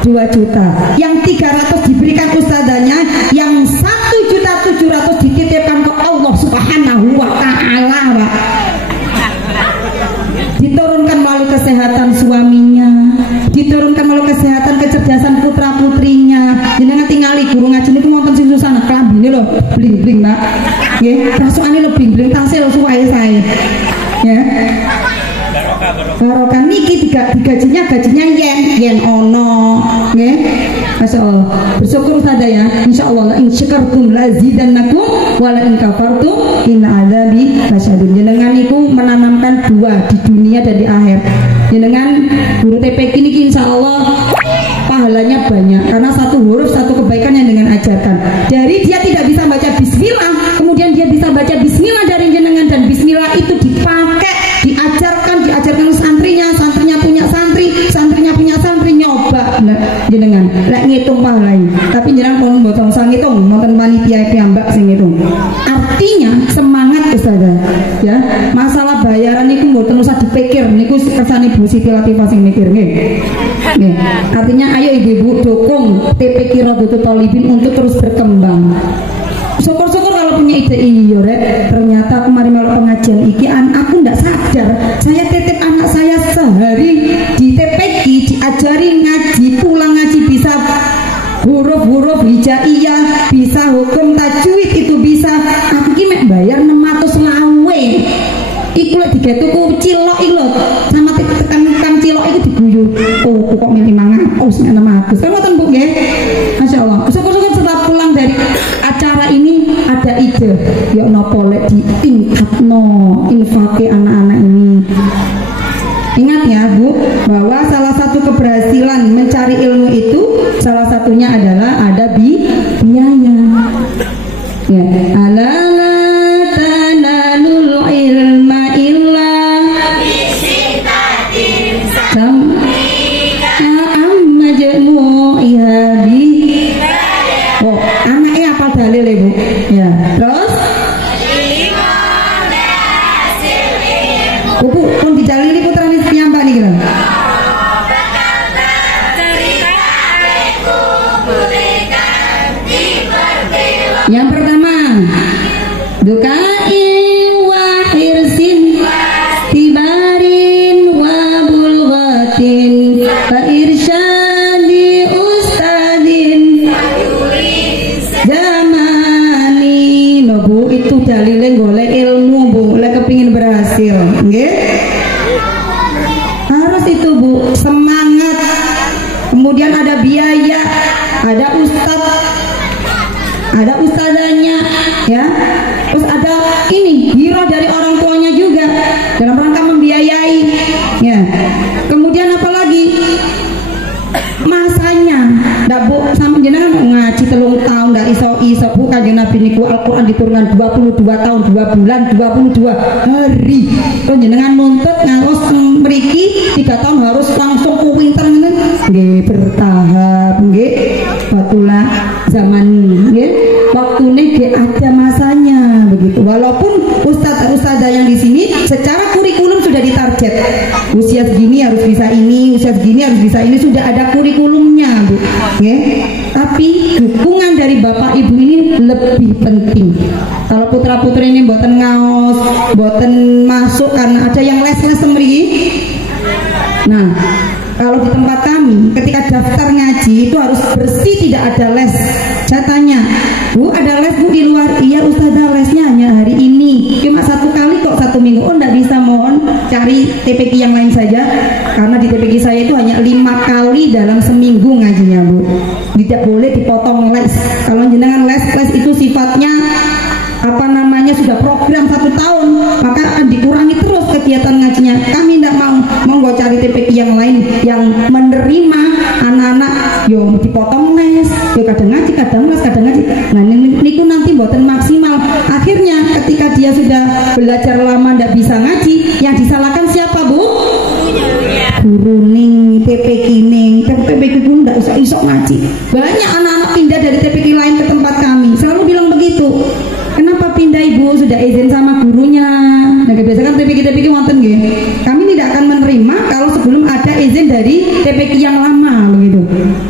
2 juta. Yang 300 diberikan ustadzanya, yang 1.700.000 dititipkan ke Allah Subhanahu wa Ta'ala Pak. Diturunkan melalui kesehatan suaminya, diturunkan melalui kesehatan kecerdasan putra putrinya. Jenengan tingali guru ngaji itu wonten sing susana klambine lho bling-bling Pak. Nggih, rasane lho bling-bling tasih lho suwahe sae. Ya. Barokah niki gajinya yen ono nggih. Masyaallah. Bersyukur saja ya. Insyaallah la in syakartum la zidannakum wa la in kafartum inna adzabi lasyadid. Jenengan niku menanamkan dua di dunia dan di akhir. Jenengan guru TPQ niki insyaallah pahalanya banyak karena satu huruf satu kebaikan yang dengan ajarkan. Dari dia tidak bisa baca bismillah, kemudian dia bisa baca bismillah dari jenengan, dan bismillah itu dipakai, diajarkan santrinya punya santri, santrinya punya santri, nyoba jenengan lek ngitung pahalanya. Tapi jenengan pun mboten usah ngitung, wonten panitia piyambak sing ngitung. Artinya semangat Ustazah ya. Masalah bayaran niku mboten usah dipikir, niku kersane Bu Siti Latifah sing mikir nggih. Nggih. Artinya ayo ibu-ibu dukung TPQ Rodotul Thalibin untuk terus berkembang. Syukur-syukur kalau punya ide ini ya Rek. Ternyata kemarin malam pengajian iki aku ndak sadar saya titip anak saya sehari di TPQ diajari ngaji, pulang ngaji bisa huruf-huruf hijaiyah, bisa hukum tajwid, itu bisa. Aku ki mek bayar 600 lawe. Iku lek digetuku cilok iki lho, sama tekan cilok itu diguyu. Oh, kok milih 500 nek 600. Kan ngoten Bu nggih. Masyaallah. Syukur-syukur setelah pulang dari acara ini ada ide. Ya napa lek ditingkatno infake anak-anak ini. Ingat ya Bu, bahwa salah satu keberhasilan mencari ilmu itu salah satunya adalah ada biaya. Ya, ala tanalul ilma illa bisitatin amma jmu'iha bi. Oh, anaknya apa dalil Bu? Ya, terus Bu, pun didalili putra piyambak nih kira. Yang pertama, dukai wa hirsin tibarin wa bulghatin fa irsyadi ustadin zamani. No Bu, itu dalilnya golek ilmu Bu, lek kepingin berhasil nggih. Harus itu Bu, semangat. Kemudian ada biaya, ada ustadzanya ya. Terus ada ini hiro dari orang tuanya juga dalam rangka membiayai ya. Kemudian apalagi masanya ndak Bu, sampe jenengan ngaji 3 tahun ndak iso Bu. Kanjeng Nabi niku Al-Qur'an diturunkan 22 tahun 2 bulan 22 hari. Kok jenengan nuntut ngawos mriki 3 tahun harus langsung pinter ngene nggih, bertahap nggih. Batulah zaman nggih, waktune nggih ada masanya begitu. Walaupun ustadz-ustadzah yang di sini secara kurikulum sudah ditarget. Usia segini harus bisa ini, usia segini harus bisa ini, sudah ada kurikulumnya Bu. Nggih. Tapi dukungan dari Bapak Ibu ini lebih penting. Kalau putra-putri ini boten ngaos, boten masuk karena ada yang les-les semriki. Nah, kalau di tempat kami ketika daftar ngaji itu harus bersih, tidak ada les. Saya tanya, Bu ada les Bu di luar? Iya Ustazah, lesnya hanya hari ini, cuma 1 kali kok 1 minggu. Oh enggak bisa, mohon cari TPQ yang lain saja. Karena di TPQ saya itu hanya 5 kali dalam seminggu ngajinya Bu. Tidak boleh dipotong les. Kalau jenengan les itu sifatnya apa namanya sudah program 1 tahun, maka akan dikurangi terus kegiatan ngajinya. Kami tidak mau, monggo cari TPQ yang lain yang menerima anak-anak yo dipotong les, yo kadang ngaji, kadang les, kadang ngaji. Nah niku nanti boten maksimal. Akhirnya ketika dia sudah belajar lama tidak bisa ngaji, yang disalahkan siapa Bu? Guru ning TPQ ning TPQ pun tidak usah isok ngaji. Banyak anak-anak pindah dari TPQ lain ke tempat kami, selalu bilang begitu. Kenapa pindah Ibu? Sudah izin sama gurunya. Nah kebiasaan TPQ wonten nggih. Kami tidak akan menerima kalau sebelum ada izin dari TPQ yang lama begitu.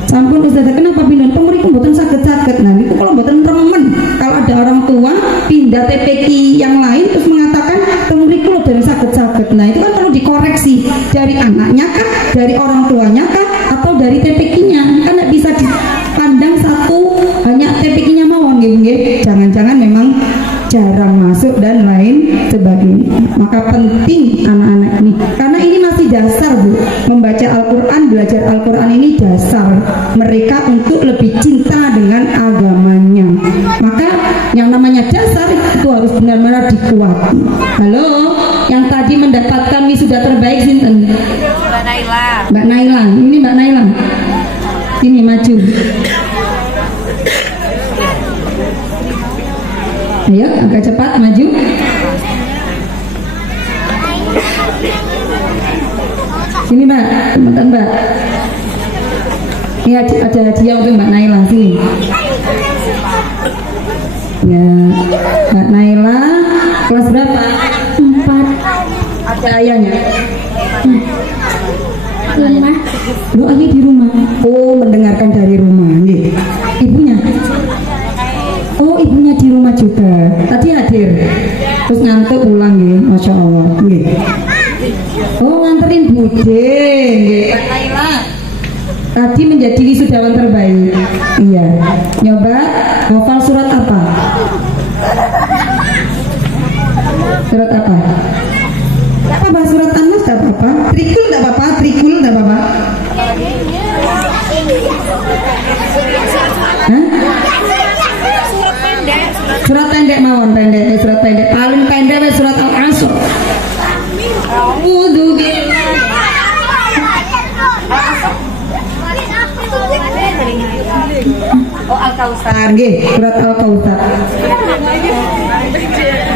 Sampun Ustazah, kenapa pindah? Pemuriku mboten saged-saged. Nah niku kalau mboten remen, kalau ada orang tua pindah TPQ yang lain terus mengatakan pemuriku lho dari saged-saged. Nah itu kan perlu dikoreksi dari anaknya kah, dari orang tuanya kah, atau dari TPQ-nya. Kan tidak bisa dipandang satu hanya TPQ-nya mawon nggih. Jangan-jangan memang jarang masuk dan lain sebagainya. Maka penting anak-anak ini, karena ini masih dasar Bu, membaca Al-Quran, belajar Al-Quran ini dasar mereka untuk lebih cinta dengan agamanya. Maka yang namanya dasar itu harus benar-benar dikuat. Halo, yang tadi mendapatkan wisuda terbaik sinten? Mbak Naila. Mbak Naila, ini Mbak Naila. Ini maju. Ayo agak cepat maju. Sini Mbak, teman-teman Mbak. Ini ada hadiah untuk Mbak Naila, sini. Ya, Mbak Naila kelas berapa? 4. Ada ayahnya? 5. Doanya di rumah. Oh, mendengarkan dari rumah. Nggih. Ibunya? Oh, ibunya di rumah juga. Tadi hadir. Terus ngantuk pulang nggih. Masya Allah. Nggih. Oh, nganterin Bude. Nggih. Mbak Naila. Tadi menjadi wisudawan terbaik. Iya. Nyoba hafal surat apa? Surat apa? Apa bahas surat An-Nas tidak apa-apa? Trikul tidak apa-apa? Trikul tidak apa-apa? Hah? Surat pendek mawon, pendek, surat pendek. Paling pendek surat Al-Asr. A'udzu billahi. Oh, Al-Kautsar nggih, surat Al-Kautsar.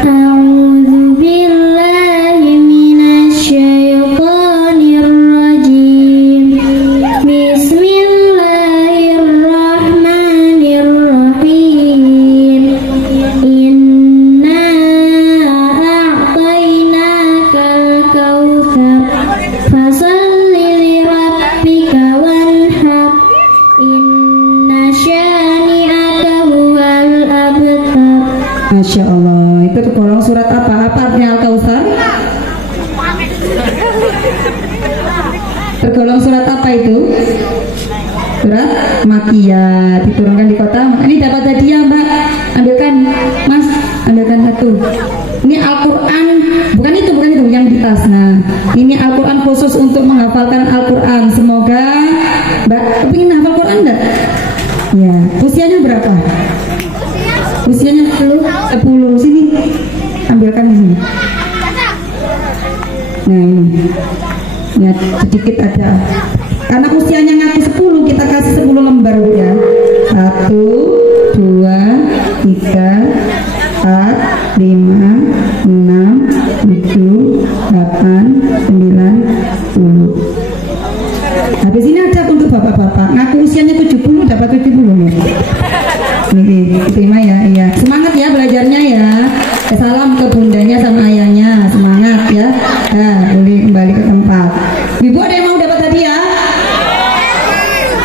A'udzu billahi minasyaitonir rajim. Bismillahirrahmanirrahim. Inna a'tainakal kautsar. Fasholli li rabbika wanhar. Inna syani'aka huwal abtar. Masya Allah, itu tergolong surat apa? Apa artinya Al-Kautsar? Tergolong surat apa itu? Surat Makkiyah, diturunkan di kota. Ini dapat hadiah Mbak, ambilkan Mas, ambilkan satu. Ini Al-Quran, bukan itu yang di tas. Nah, ini Al-Quran khusus untuk menghafalkan Al-Quran. Semoga Mbak ingin hafal Quran enggak? Ya, usianya berapa? Usianya 10. Sini, ambilkan di sini. Nah ini, ya sedikit ada. Karena usianya ngaku 10, kita kasih 10 lembar ya. 1, 2, 3, 4, 5, 6, 7, 8, 9, 10. Habis ini ada untuk bapak-bapak. Ngaku usianya 70 dapat 70 nih. Nih, terima ya, iya. Semangat ya belajarnya ya. Salam ke bundanya sama ayahnya. Semangat ya. Nah, boleh kembali ke tempat. Ibu ada yang mau dapat hadiah?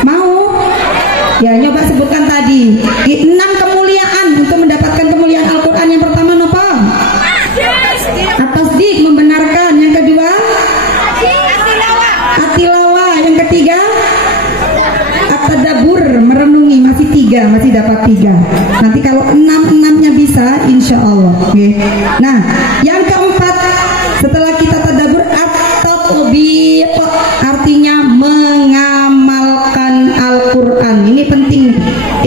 Mau? Ya, nyoba sebutkan tadi. 6 kemuliaan untuk mendapatkan kemuliaan Al-Quran. Yang pertama apa? At-tasdiq, membenarkan. Yang kedua? At-tilawah. Yang ketiga? At-tadabbur, merenungi. Masih dapat 3. Nanti kalau 6-nya bisa, insya Allah. Okay. Nah, yang keempat, setelah kita tadabbur, at-tatbiq, artinya mengamalkan Al-Quran. Ini penting.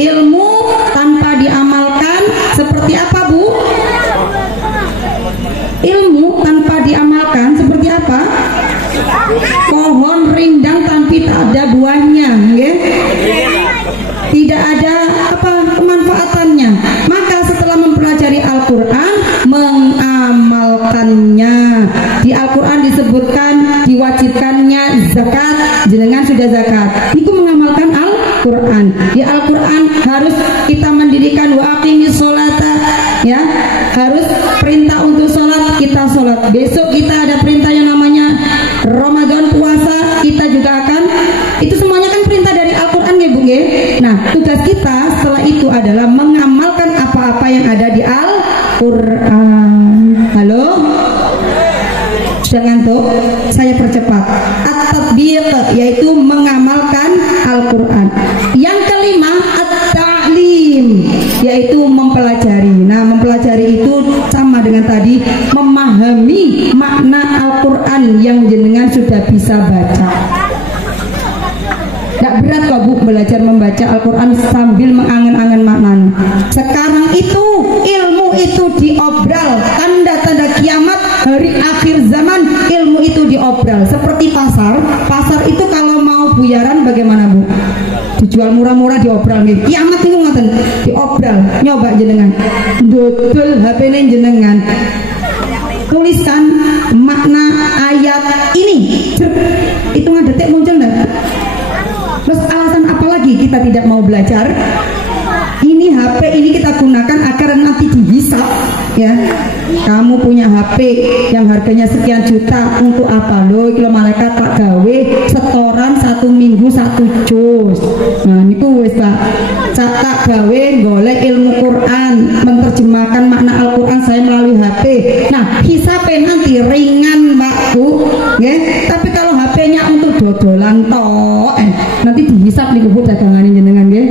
Ilmu tanpa diamalkan seperti apa Bu? Ilmu tanpa diamalkan seperti apa? Pohon rindang tapi tak ada buahnya, okay? Tidak ada kemanfaatannya. Maka setelah mempelajari Al-Quran, mengamalkannya. Di Al-Quran disebutkan diwajibkannya zakat. Jenengan sudah zakat, itu mengamalkan Al-Quran. Di Al-Quran harus kita mendirikan wa aqimis sholata, ya, harus perintah untuk sholat, kita sholat. Besok kita ada perintah yang namanya Ramadan puasa, kita juga akan, itu semuanya kan perintah dari Al-Quran ya Bu ya. Nah, tugas kita setelah itu adalah mengamalkan apa-apa yang ada di Al-Quran. Halo? Sudah ngantuk? Saya percepat. At-tatbiq, yaitu mengamalkan Al-Quran. Yang kelima, at-ta'lim, yaitu mempelajari. Nah, mempelajari itu bisa baca. Gak berat kok Bu belajar membaca Al-Quran sambil mengangen-angen maknanya. Sekarang itu ilmu itu diobral, tanda-tanda kiamat, hari akhir zaman, ilmu itu diobral. Seperti pasar itu kalau mau buyaran bagaimana Bu? Dijual murah-murah diobral nih. Kiamat itu ngoten, diobral. Nyoba jenengan, dodol HP-ne jenengan, tuliskan makna ayat ini, itu ngedetek muncul enggak? Terus alasan apa lagi kita tidak mau belajar? Ini HP ini kita gunakan agar nanti dihisap, ya. Kamu punya HP yang harganya sekian juta untuk apa? Loh, kalau malaikat tak gawe setoran 1 minggu 1 juz. Nah, niku wis Pak. Tak gawe golek ilmu Quran, menerjemahkan makna Al-Quran saya melalui HP. Nah, hisapnya nanti ringan Pak Bu, nggih. Tapi kalau HP-nya untuk dodolan tok, nanti dihisap nih Bu dagangan jenengan nggih.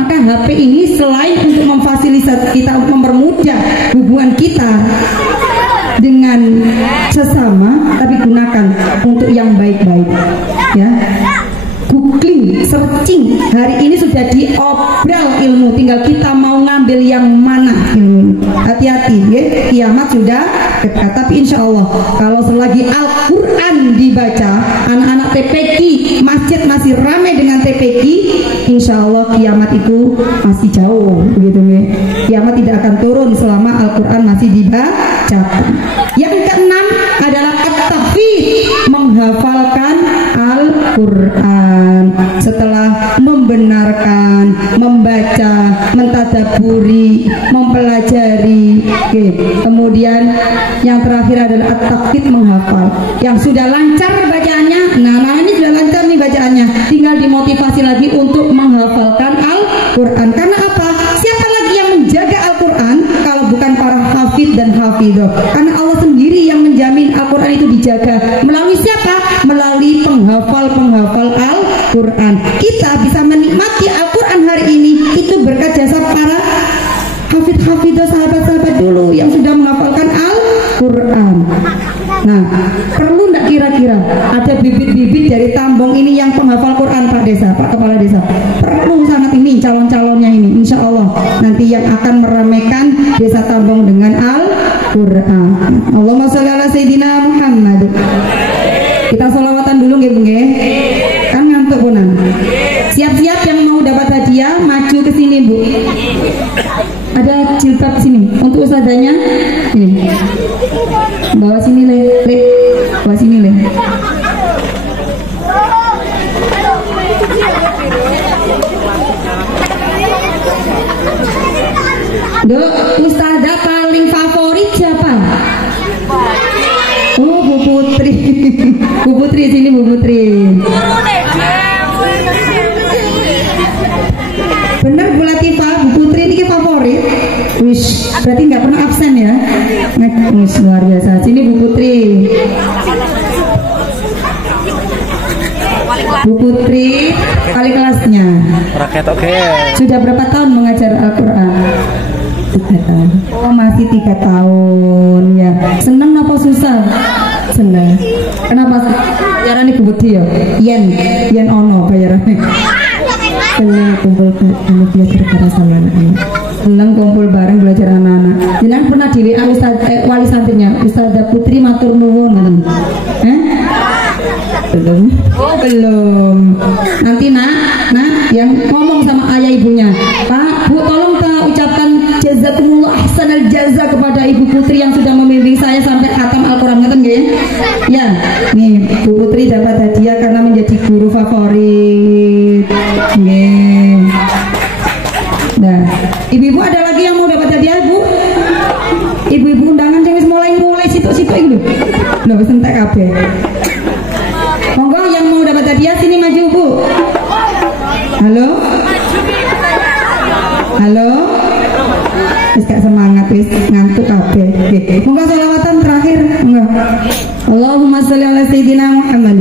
Maka HP ini selain untuk memfasilitasi kita, mempermudah hubungan kita dengan sesama, tapi gunakan untuk yang baik-baik, ya. Googling, searching, hari ini sudah diobral ilmu, tinggal kita mau ngambil yang mana ilmu. Hati-hati, ya. Kiamat sudah dekat. Tapi insya Allah kalau selagi Al-Quran dibaca, anak-anak TPQ, masjid masih ramai dengan TPQ, insya Allah kiamat itu masih jauh, begitu ya. Kiamat tidak akan turun selama Al-Quran masih dibaca. Yang keenam adalah at-tahfidz, menghafalkan Al-Quran. Setelah membenarkan, membaca, mentadaburi, mempelajari, oke. Kemudian yang terakhir adalah at-tahfidz, menghafal. Yang sudah lancar bacaannya, nah ini sudah lancar nih bacaannya, tinggal dimotivasi lagi untuk menghafalkan Al-Quran. Karena apa? Siapa lagi yang menjaga Al-Quran kalau bukan para hafidz dan hafidhah? Karena Allah sendiri yang menjamin Al-Quran itu dijaga. Melalui siapa? Melalui penghafal-penghafal Al-Quran. Kita bisa menikmati Al-Quran hari ini itu berkat jasa para hafidz-hafidhah, sahabat-sahabat dulu yang sudah menghafalkan Al-Quran. Nah, perlu enggak kira-kira ada bibit-bibit dari Tambong ini yang penghafal Quran Pak Desa, Pak Kepala Desa? Perlu sangat ini calon-calonnya ini, insya Allah nanti yang akan meramaikan Desa Tambong dengan Al-Quran. Allahumma sholli ala Sayyidina Muhammad. Kita sholawatan dulu nggih Bu nggih? Kan ngantuk punan. Siap-siap yang mau dapat hadiah maju ke sini Bu. Ada jilbab sini untuk ustazahnya. Ini. Bawa sini le. Bawa sini le. Dok, ustazah paling favorit siapa? Oh, Bu Putri. Bu Putri sini Bu Putri. Bener Bu Latifah, Bu Putri ini favorit. Wish, berarti nggak pernah absen ya? Wish, luar biasa. Sini Bu Putri. Bu Putri, kali kelasnya. Rakyat oke. Sudah berapa tahun mengajar Al-Quran? 3 tahun. Oh, masih 3 tahun ya. Seneng apa susah? Seneng. Kenapa? Bayarannya Bu Putri ya? Yen ono bayarannya. Seneng kumpul belajar bareng sama anak-anak. Seneng kumpul bareng belajar anak-anak. Jangan pernah di WA wali santrinya Ustazah Putri matur nuwun. Belum. Oh belum. Nanti nak yang ngomong sama ayah ibunya, Pak, Bu tolong ucapkan jazakumullah ahsanal jaza kepada Ibu Putri yang sudah membimbing saya sampai khatam Al-Quran, ngerti nggih? Ya, nih Bu Putri dapat hadiah karena menjadi guru favorit. Nggih. Nah, ibu-ibu ada lagi yang mau dapat hadiah, Bu? Ibu-ibu undangan yang mulai situ-situ itu. Loh, wis entek kabeh. Monggo yang mau dapat hadiah sini maju Bu. Halo. Halo. Wis gak semangat wis ngantuk kabeh. Nggih. Monggo selawatan terakhir. Monggo. Allahumma sholli ala Sayyidina Muhammad.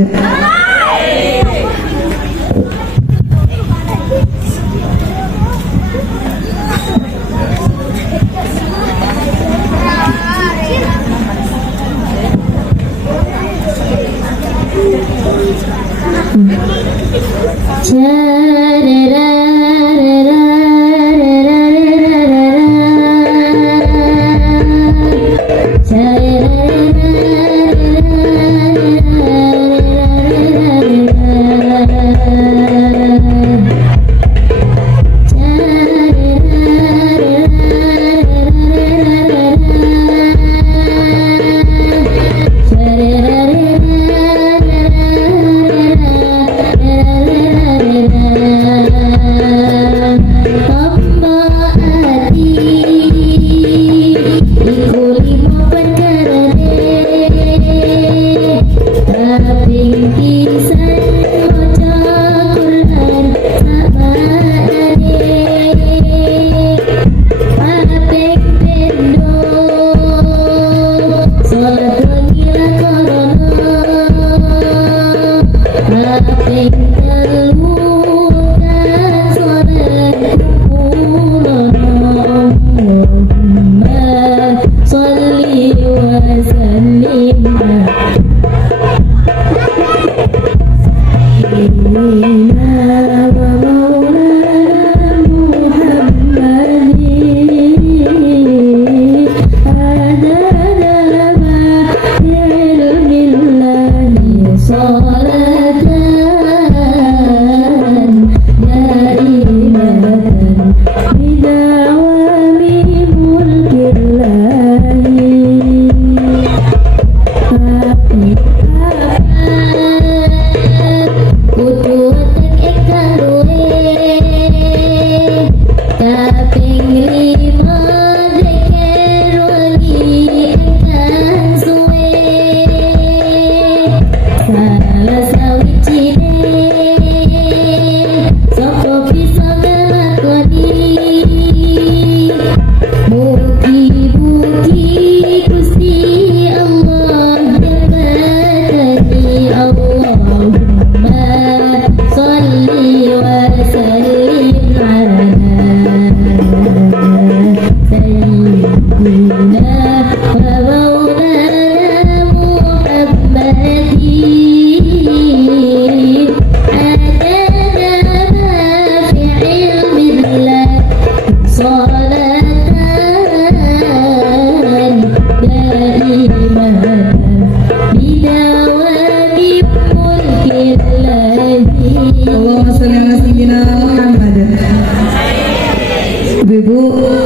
Ibu-ibu,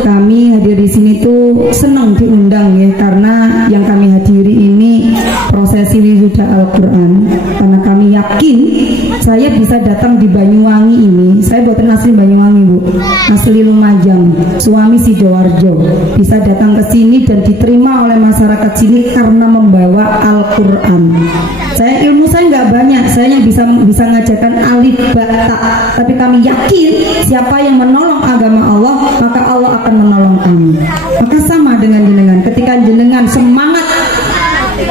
kami hadir di sini tuh senang diundang ya, karena yang kami hadiri ini prosesi wisuda Al-Quran. Karena kami yakin saya bisa datang di Banyuwangi ini. Saya buatan asli Banyuwangi, Bu, asli Lumajang, suami Sidoarjo. Bisa datang ke sini dan diterima oleh masyarakat sini karena membawa Al-Quran. Ilmu saya nggak banyak, saya bisa mengajarkan alif ba ta, tapi kami yakin siapa yang menolong agama Allah, maka Allah akan menolong kami. Maka sama dengan jenengan, ketika jenengan semangat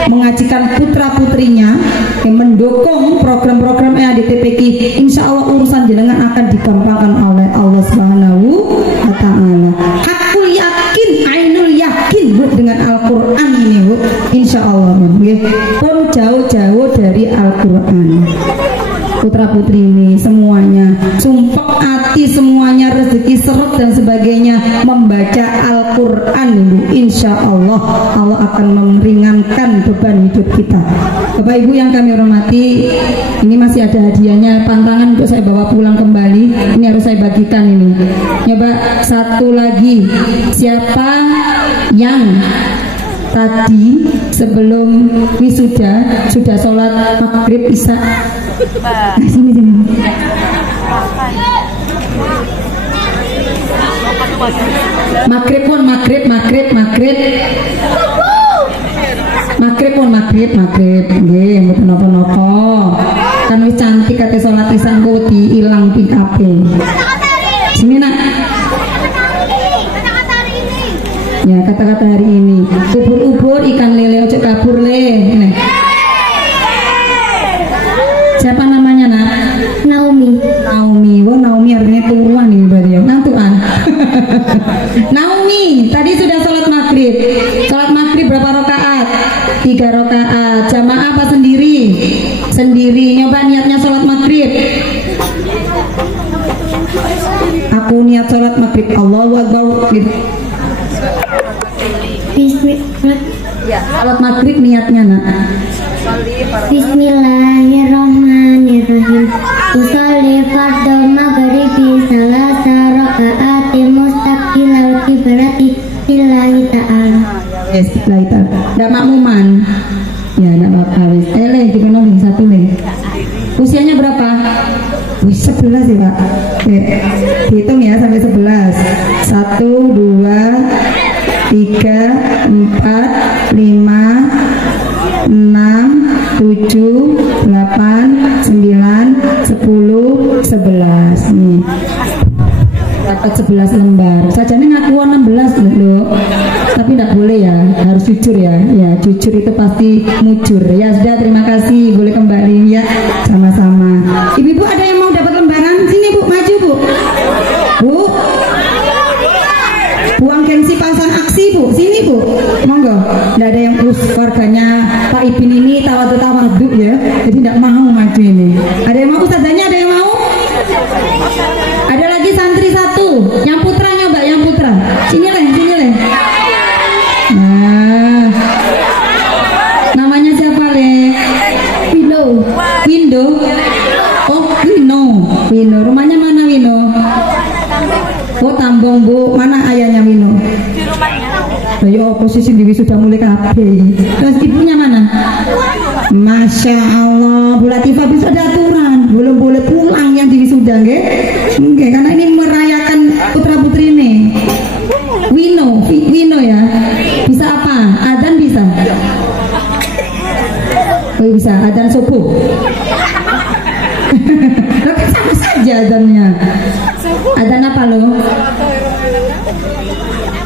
mengajikan putra putrinya yang mendukung program-program EADTPQ, insya Allah urusan jenengan akan digampangkan oleh Allah Subhanahu wa Ta'ala. Hakul yakin, ainul yakin, Bu, dengan Al-Quran ini, Bu, insya Allah, pun jauh-jauh dari Al-Quran. Putra putri ini semuanya sumpah hati, semuanya rezeki seret dan sebagainya membaca Al-Quran, Bu. Insya Allah Allah akan meringankan beban hidup kita. Bapak Ibu yang kami hormati, ini masih ada hadiahnya, pantangan untuk saya bawa pulang kembali. Ini harus saya bagikan ini. Coba satu lagi, siapa yang tadi sebelum wisuda sudah sholat maghrib isya? Nah, sini. Maghrib pun maghrib. Nggih, mboten napa-napa. Kan wis cantik kate salat isya engko diilang pikape. Sini, Nak. Ya, kata-kata hari ini. Ubur-ubur ikan lele, ojo kabur le. Nih. Siapa namanya, Nak? Naomi. Wah, Naomi artinya turuan nih berarti ya. Nantuan. Naomi, tadi sudah sholat maghrib. Sholat maghrib berapa rakaat? 3 rakaat. Jamaah apa sendiri? Sendiri. Nyoba niatnya sholat maghrib. maghrib. Allahu Akbar gitu. Bismillah. Salat maghrib niatnya nak. Bismillahirrahmanirrahim. Usolli fardhu maghribi salasa raka'atin mustaqbilal qiblati lillahi ta'ala. Yes, lillahi ta'ala. Ndak makmuman. Ya, ndak apa-apa wis. Le, dipenuhi satu le. Usianya berapa? Wis 11 ya, Pak. Oke. Hitung ya sampai 11. 1 2 3 4 5 6 7 8 9 10 11 nih. Dapat 11 lembar. Sajane ngaku 16 loh. Tapi tidak boleh ya, harus jujur ya. Ya, jujur itu pasti mujur. Ya sudah, terima kasih. Boleh kembali ya. Sama-sama. Ibu-ibu ada yang mau dapat lembaran? Sini Bu, maju Bu. Bu. Buang gengsi pasang aksi Bu. Sini Bu. Monggo. Tidak ada yang keluarganya Pak Ipin ini tawadu ya. Jadi tidak mau maju ini. Ada yang mau? Ustazanya ada yang mau? Ada lagi santri satu. Yang putra nyoba, yang putra. Sini leh, sini leh. Nah. Namanya siapa leh? Wino. Windo. Oh, Wino. Wino. Rumahnya mana Wino? Oh, Tambong Bu. Mana ayahnya Wino? Di rumahnya. Ayo posisi Dewi sudah mulai kabeh. Terus ibunya mana? Masya Allah, Bu Latifah bisa ada aturan, belum boleh pulang yang di wisuda, nggih? Nggih, karena ini merayakan putra putri ini. Wino ya. Bisa apa? Adzan bisa? Oh bisa, adzan subuh. Loh, kan sama saja adzannya. Adzan apa lo?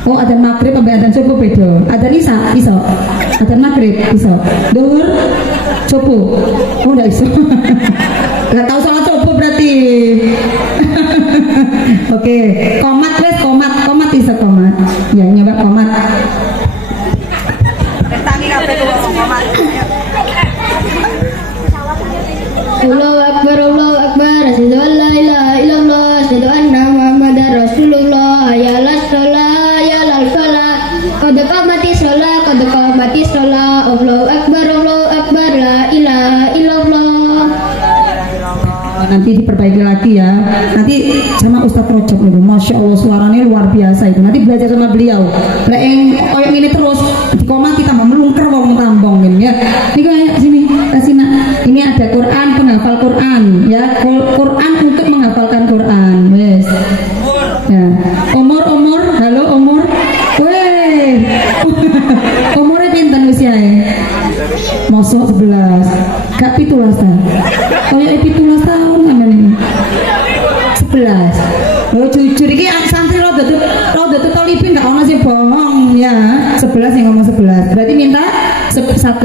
Oh, adzan maghrib sampai adzan subuh beda. Adzan isya iso. Adzan maghrib iso. Duhur subuh. Oh, enggak iso. Enggak tahu salat subuh berarti. Oke, komat wes komat iso komat. Ya, nyoba komat. Bertani kabeh komat. Allahu Akbar, Allahu Akbar. Asyhadu an la ilaha illallah, asyhadu anna Muhammadar Rasulullah. Ya la shalah, ya la falah. Qad qamatis shalah, qad qamatis shalah. Allahu Akbar, Allahu Akbar. La ilaha illallah. Nanti diperbaiki lagi ya. Nanti sama Ustadz Rojab itu, Masya Allah suaranya luar biasa itu. Nanti belajar sama beliau. Lek yang ini terus di koma kita mau melungker wong tambong ya. Ini kayak sini kasih nak. Ini ada Quran, penghafal Quran ya. Quran untuk menghafalkan Quran. Yes. Ya. Umur, halo umur. Weh. Umurnya pinten usianya? Mosok 11. Gak 17 tahun. Kayak 17 tahun kan ini. 11. Oh jujur iki santri rodo tuh talipin gak ono sih bohong ya. 11 yang ngomong 11. Berarti minta 1. 1.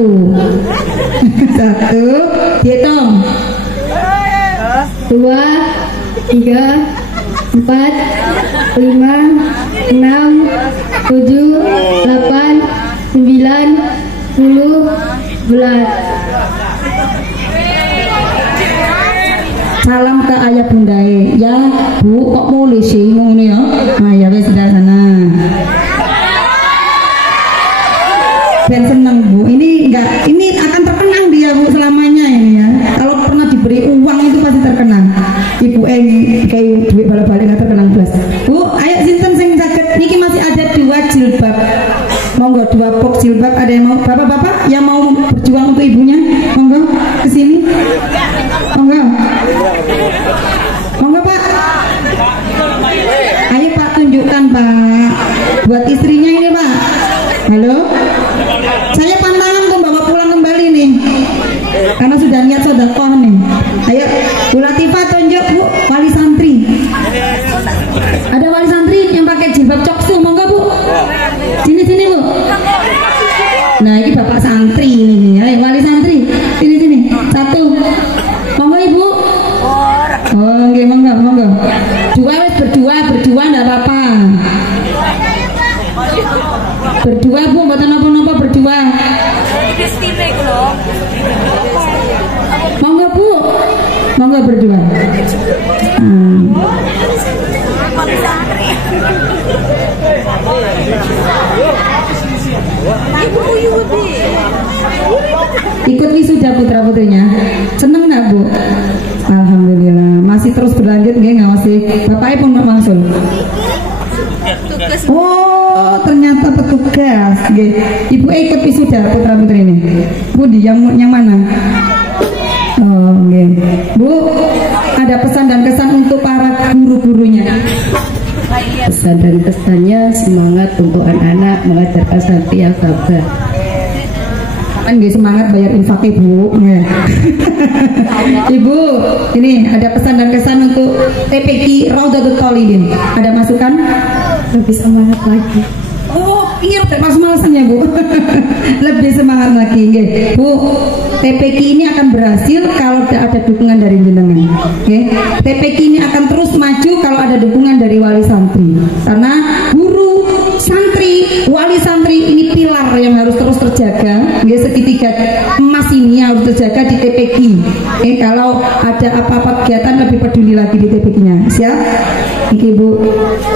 Dihitung. 2 3 4 5 6 7 8 9 10 11 Salam ke ayah bundae ya Bu, kok boleh sih ngono ya. Nah ya wis sudah sana. Ben seneng Bu. Ini akan terkenang dia Bu selamanya ini ya. Kalau pernah diberi uang itu pasti terkenang. Ibu kayak duit balik-balik nggak terkenang belas. Bu, ayo sinten sing saged niki masih ada 2 jilbab. Monggo 2 box jilbab, ada yang mau? Bapak-bapak yang mau berjuang untuk ibunya? Monggo ke sini. Monggo. Monggo Pak. Ayo Pak tunjukkan Pak. Buat istrinya ini Pak. Halo. Saya pantangan tuh bawa pulang kembali nih. Karena sudah niat sedekah nih. Ayo Bu Latifah tunjuk Bu, wali santri. Ada wali santri yang pakai jilbab coksu, monggo Bu. Sini Bu. Nah ini bapak santri ini, ayo wali santri. Sini. 1. Monggo Ibu. Oh, oke, monggo. Berdua enggak apa-apa. Berdua Bu, mboten napa-napa berdua. Monggo Bu. Monggo berdua. Ikut wisuda putra putrinya, seneng nggak Bu? Alhamdulillah, masih terus berlanjut nggih ngawasi. Bapaknya pun langsung. Oh, ternyata petugas. Nggih. Ibu ikut wisuda putra putri ini. Budi yang mana? Oh, nggih. Bu, ada pesan dan kesan untuk para guru-gurunya. Pesan dan kesannya semangat untuk anak-anak mengajarkan santri yang sabar. Kan gak semangat bayar infak Ibu. Ibu, ini ada pesan dan kesan untuk TPQ Raudhatul Thalibin. Ada masukan? Lebih semangat lagi. Oh, ingat males-malesan ya Bu. Lebih semangat lagi, nggih. Bu, TPQ ini akan berhasil kalau ada dukungan dari jenengan. Nggih. TPQ ini akan terus maju kalau ada dukungan dari wali santri. Karena guru, santri, wali santri ini pilar yang harus terus terjaga. Nggih, segitiga emas ini harus terjaga di TPQ. Kalau ada apa-apa kegiatan lebih peduli lagi di TPQ-nya. Siap? Iki Bu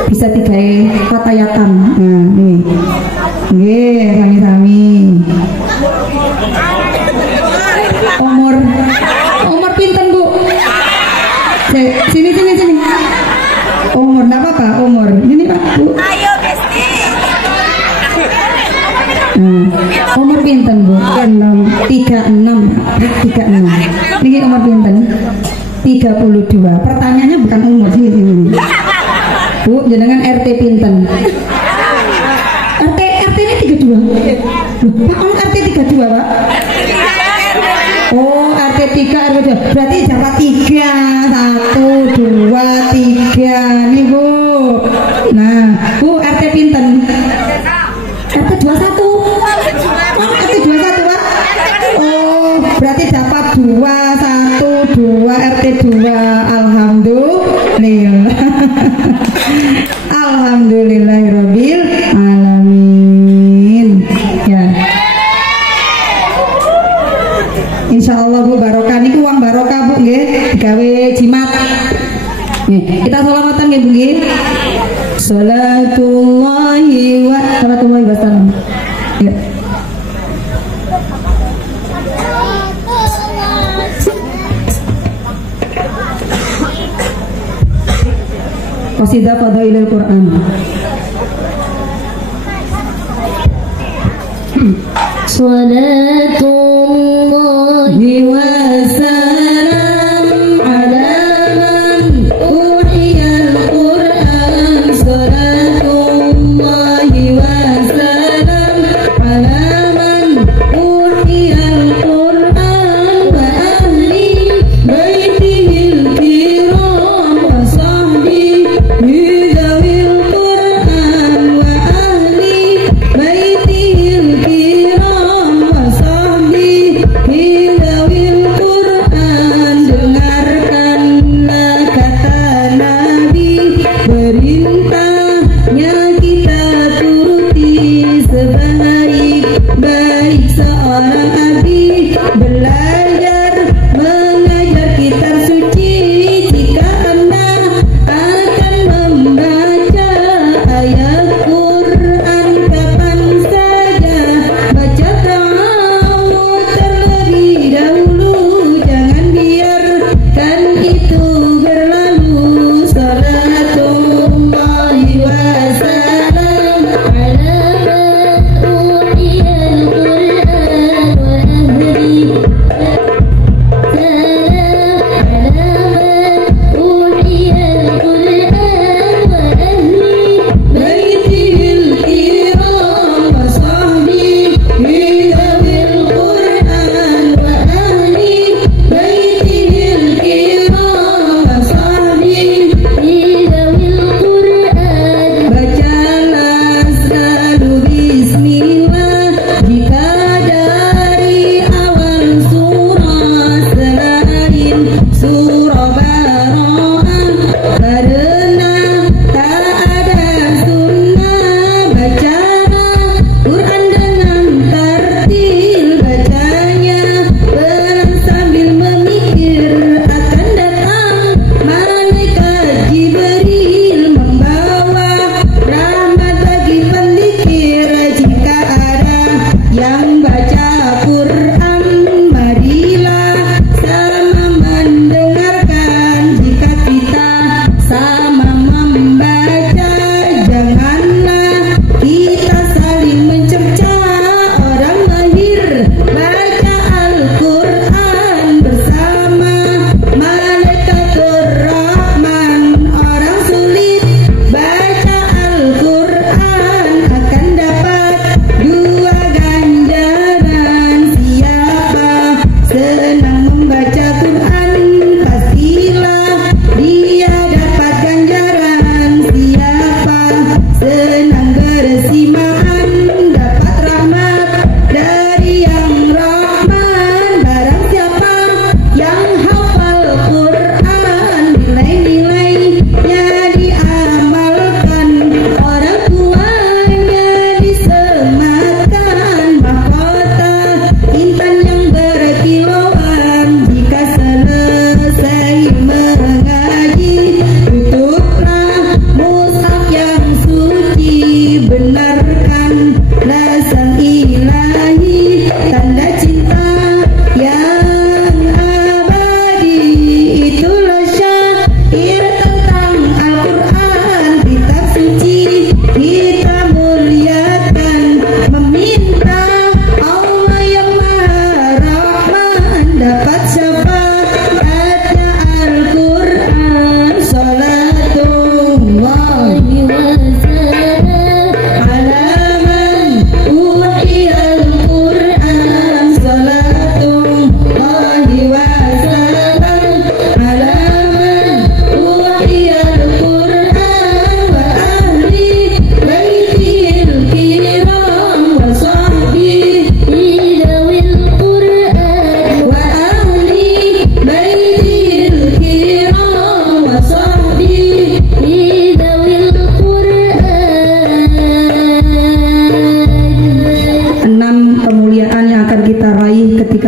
bisa digawe katayatan. Nah, ini. Nggih, sami-sami. Umur pinten Bu? Sini. Umur enggak apa-apa, umur. Ini Pak Bu. Ayo Besti. Umur pinten Bu? 36. Niki umur pinten? 32. Pertanyaannya bukan umur sih ini. Bu, jenengan RT pinten? RT ini 32. Pak, om RT 32, Pak? Oh, RT 3, RT 2. Berarti dapat 3. 1, 2, 3. Nih, Bu. Nah, Bu, RT pinten? RT 21. Oh, RT 21, Pak? Oh, berarti dapat 2, 1, 2, RT 2. Alhamdulillah. Alhamdulillahirabbil alamin. Ya. Insyaallah Bu, barokah niku uang barokah Bu nggih, digawe jimat. Nih, kita sholawatan nggih Bu nggih. Salatullahi wasallam. Ya. Qasidah Fadailul Quran. Salatullahi wasalam ala man uhiyal Quran. Salatullahi wasalam ala man uhiyal Quran wa ahli baitihil kiram wa sahbihi dzawil Quran wa ahli baitihil kiram wa sahbihi dzawil Quran. Dengarkanlah kata Nabi, perintahnya kita turuti. Sebaik-baik seorang abdi, belajar mengajar kitab suci. Jika Anda akan membaca ayat Quran kapan saja, baca ta'awudz terlebih dahulu. Jangan biarkan itu berlalu. Salatullahi wasalam ala man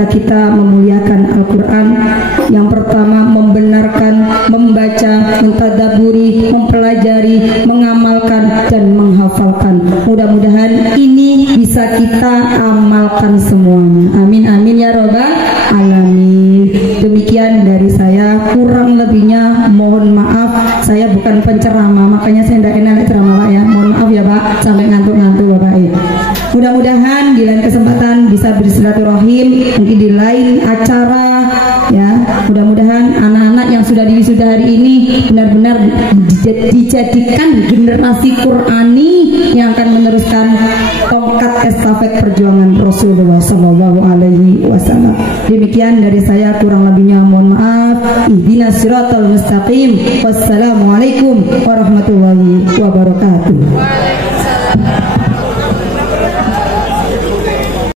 ketika kita memuliakan Al-Quran. Yang pertama, membenarkan, membaca, mentadaburi, mempelajari, mengamalkan, dan menghafalkan. Mudah-mudahan ini bisa kita amalkan semuanya. Amin amin ya robbal alamin. Demikian dari saya, kurang lebihnya mohon maaf. Saya bukan penceramah, makanya saya tidak enak ceramah Pak ya. Mohon maaf ya Pak, sampai ngantuk-ngantuk Bapak ya. Mudah-mudahan di lain kesempatan bisa bersilaturahim, mungkin di lain acara ya. Mudah-mudahan anak-anak yang sudah diwisuda hari ini benar-benar dijadikan generasi Qurani yang akan meneruskan tongkat estafet perjuangan Rasulullah Shallallahu Alaihi Wasallam. Demikian dari saya, kurang lebihnya mohon maaf. Ihdinas siratal mustaqim. Wassalamualaikum warahmatullahi wabarakatuh.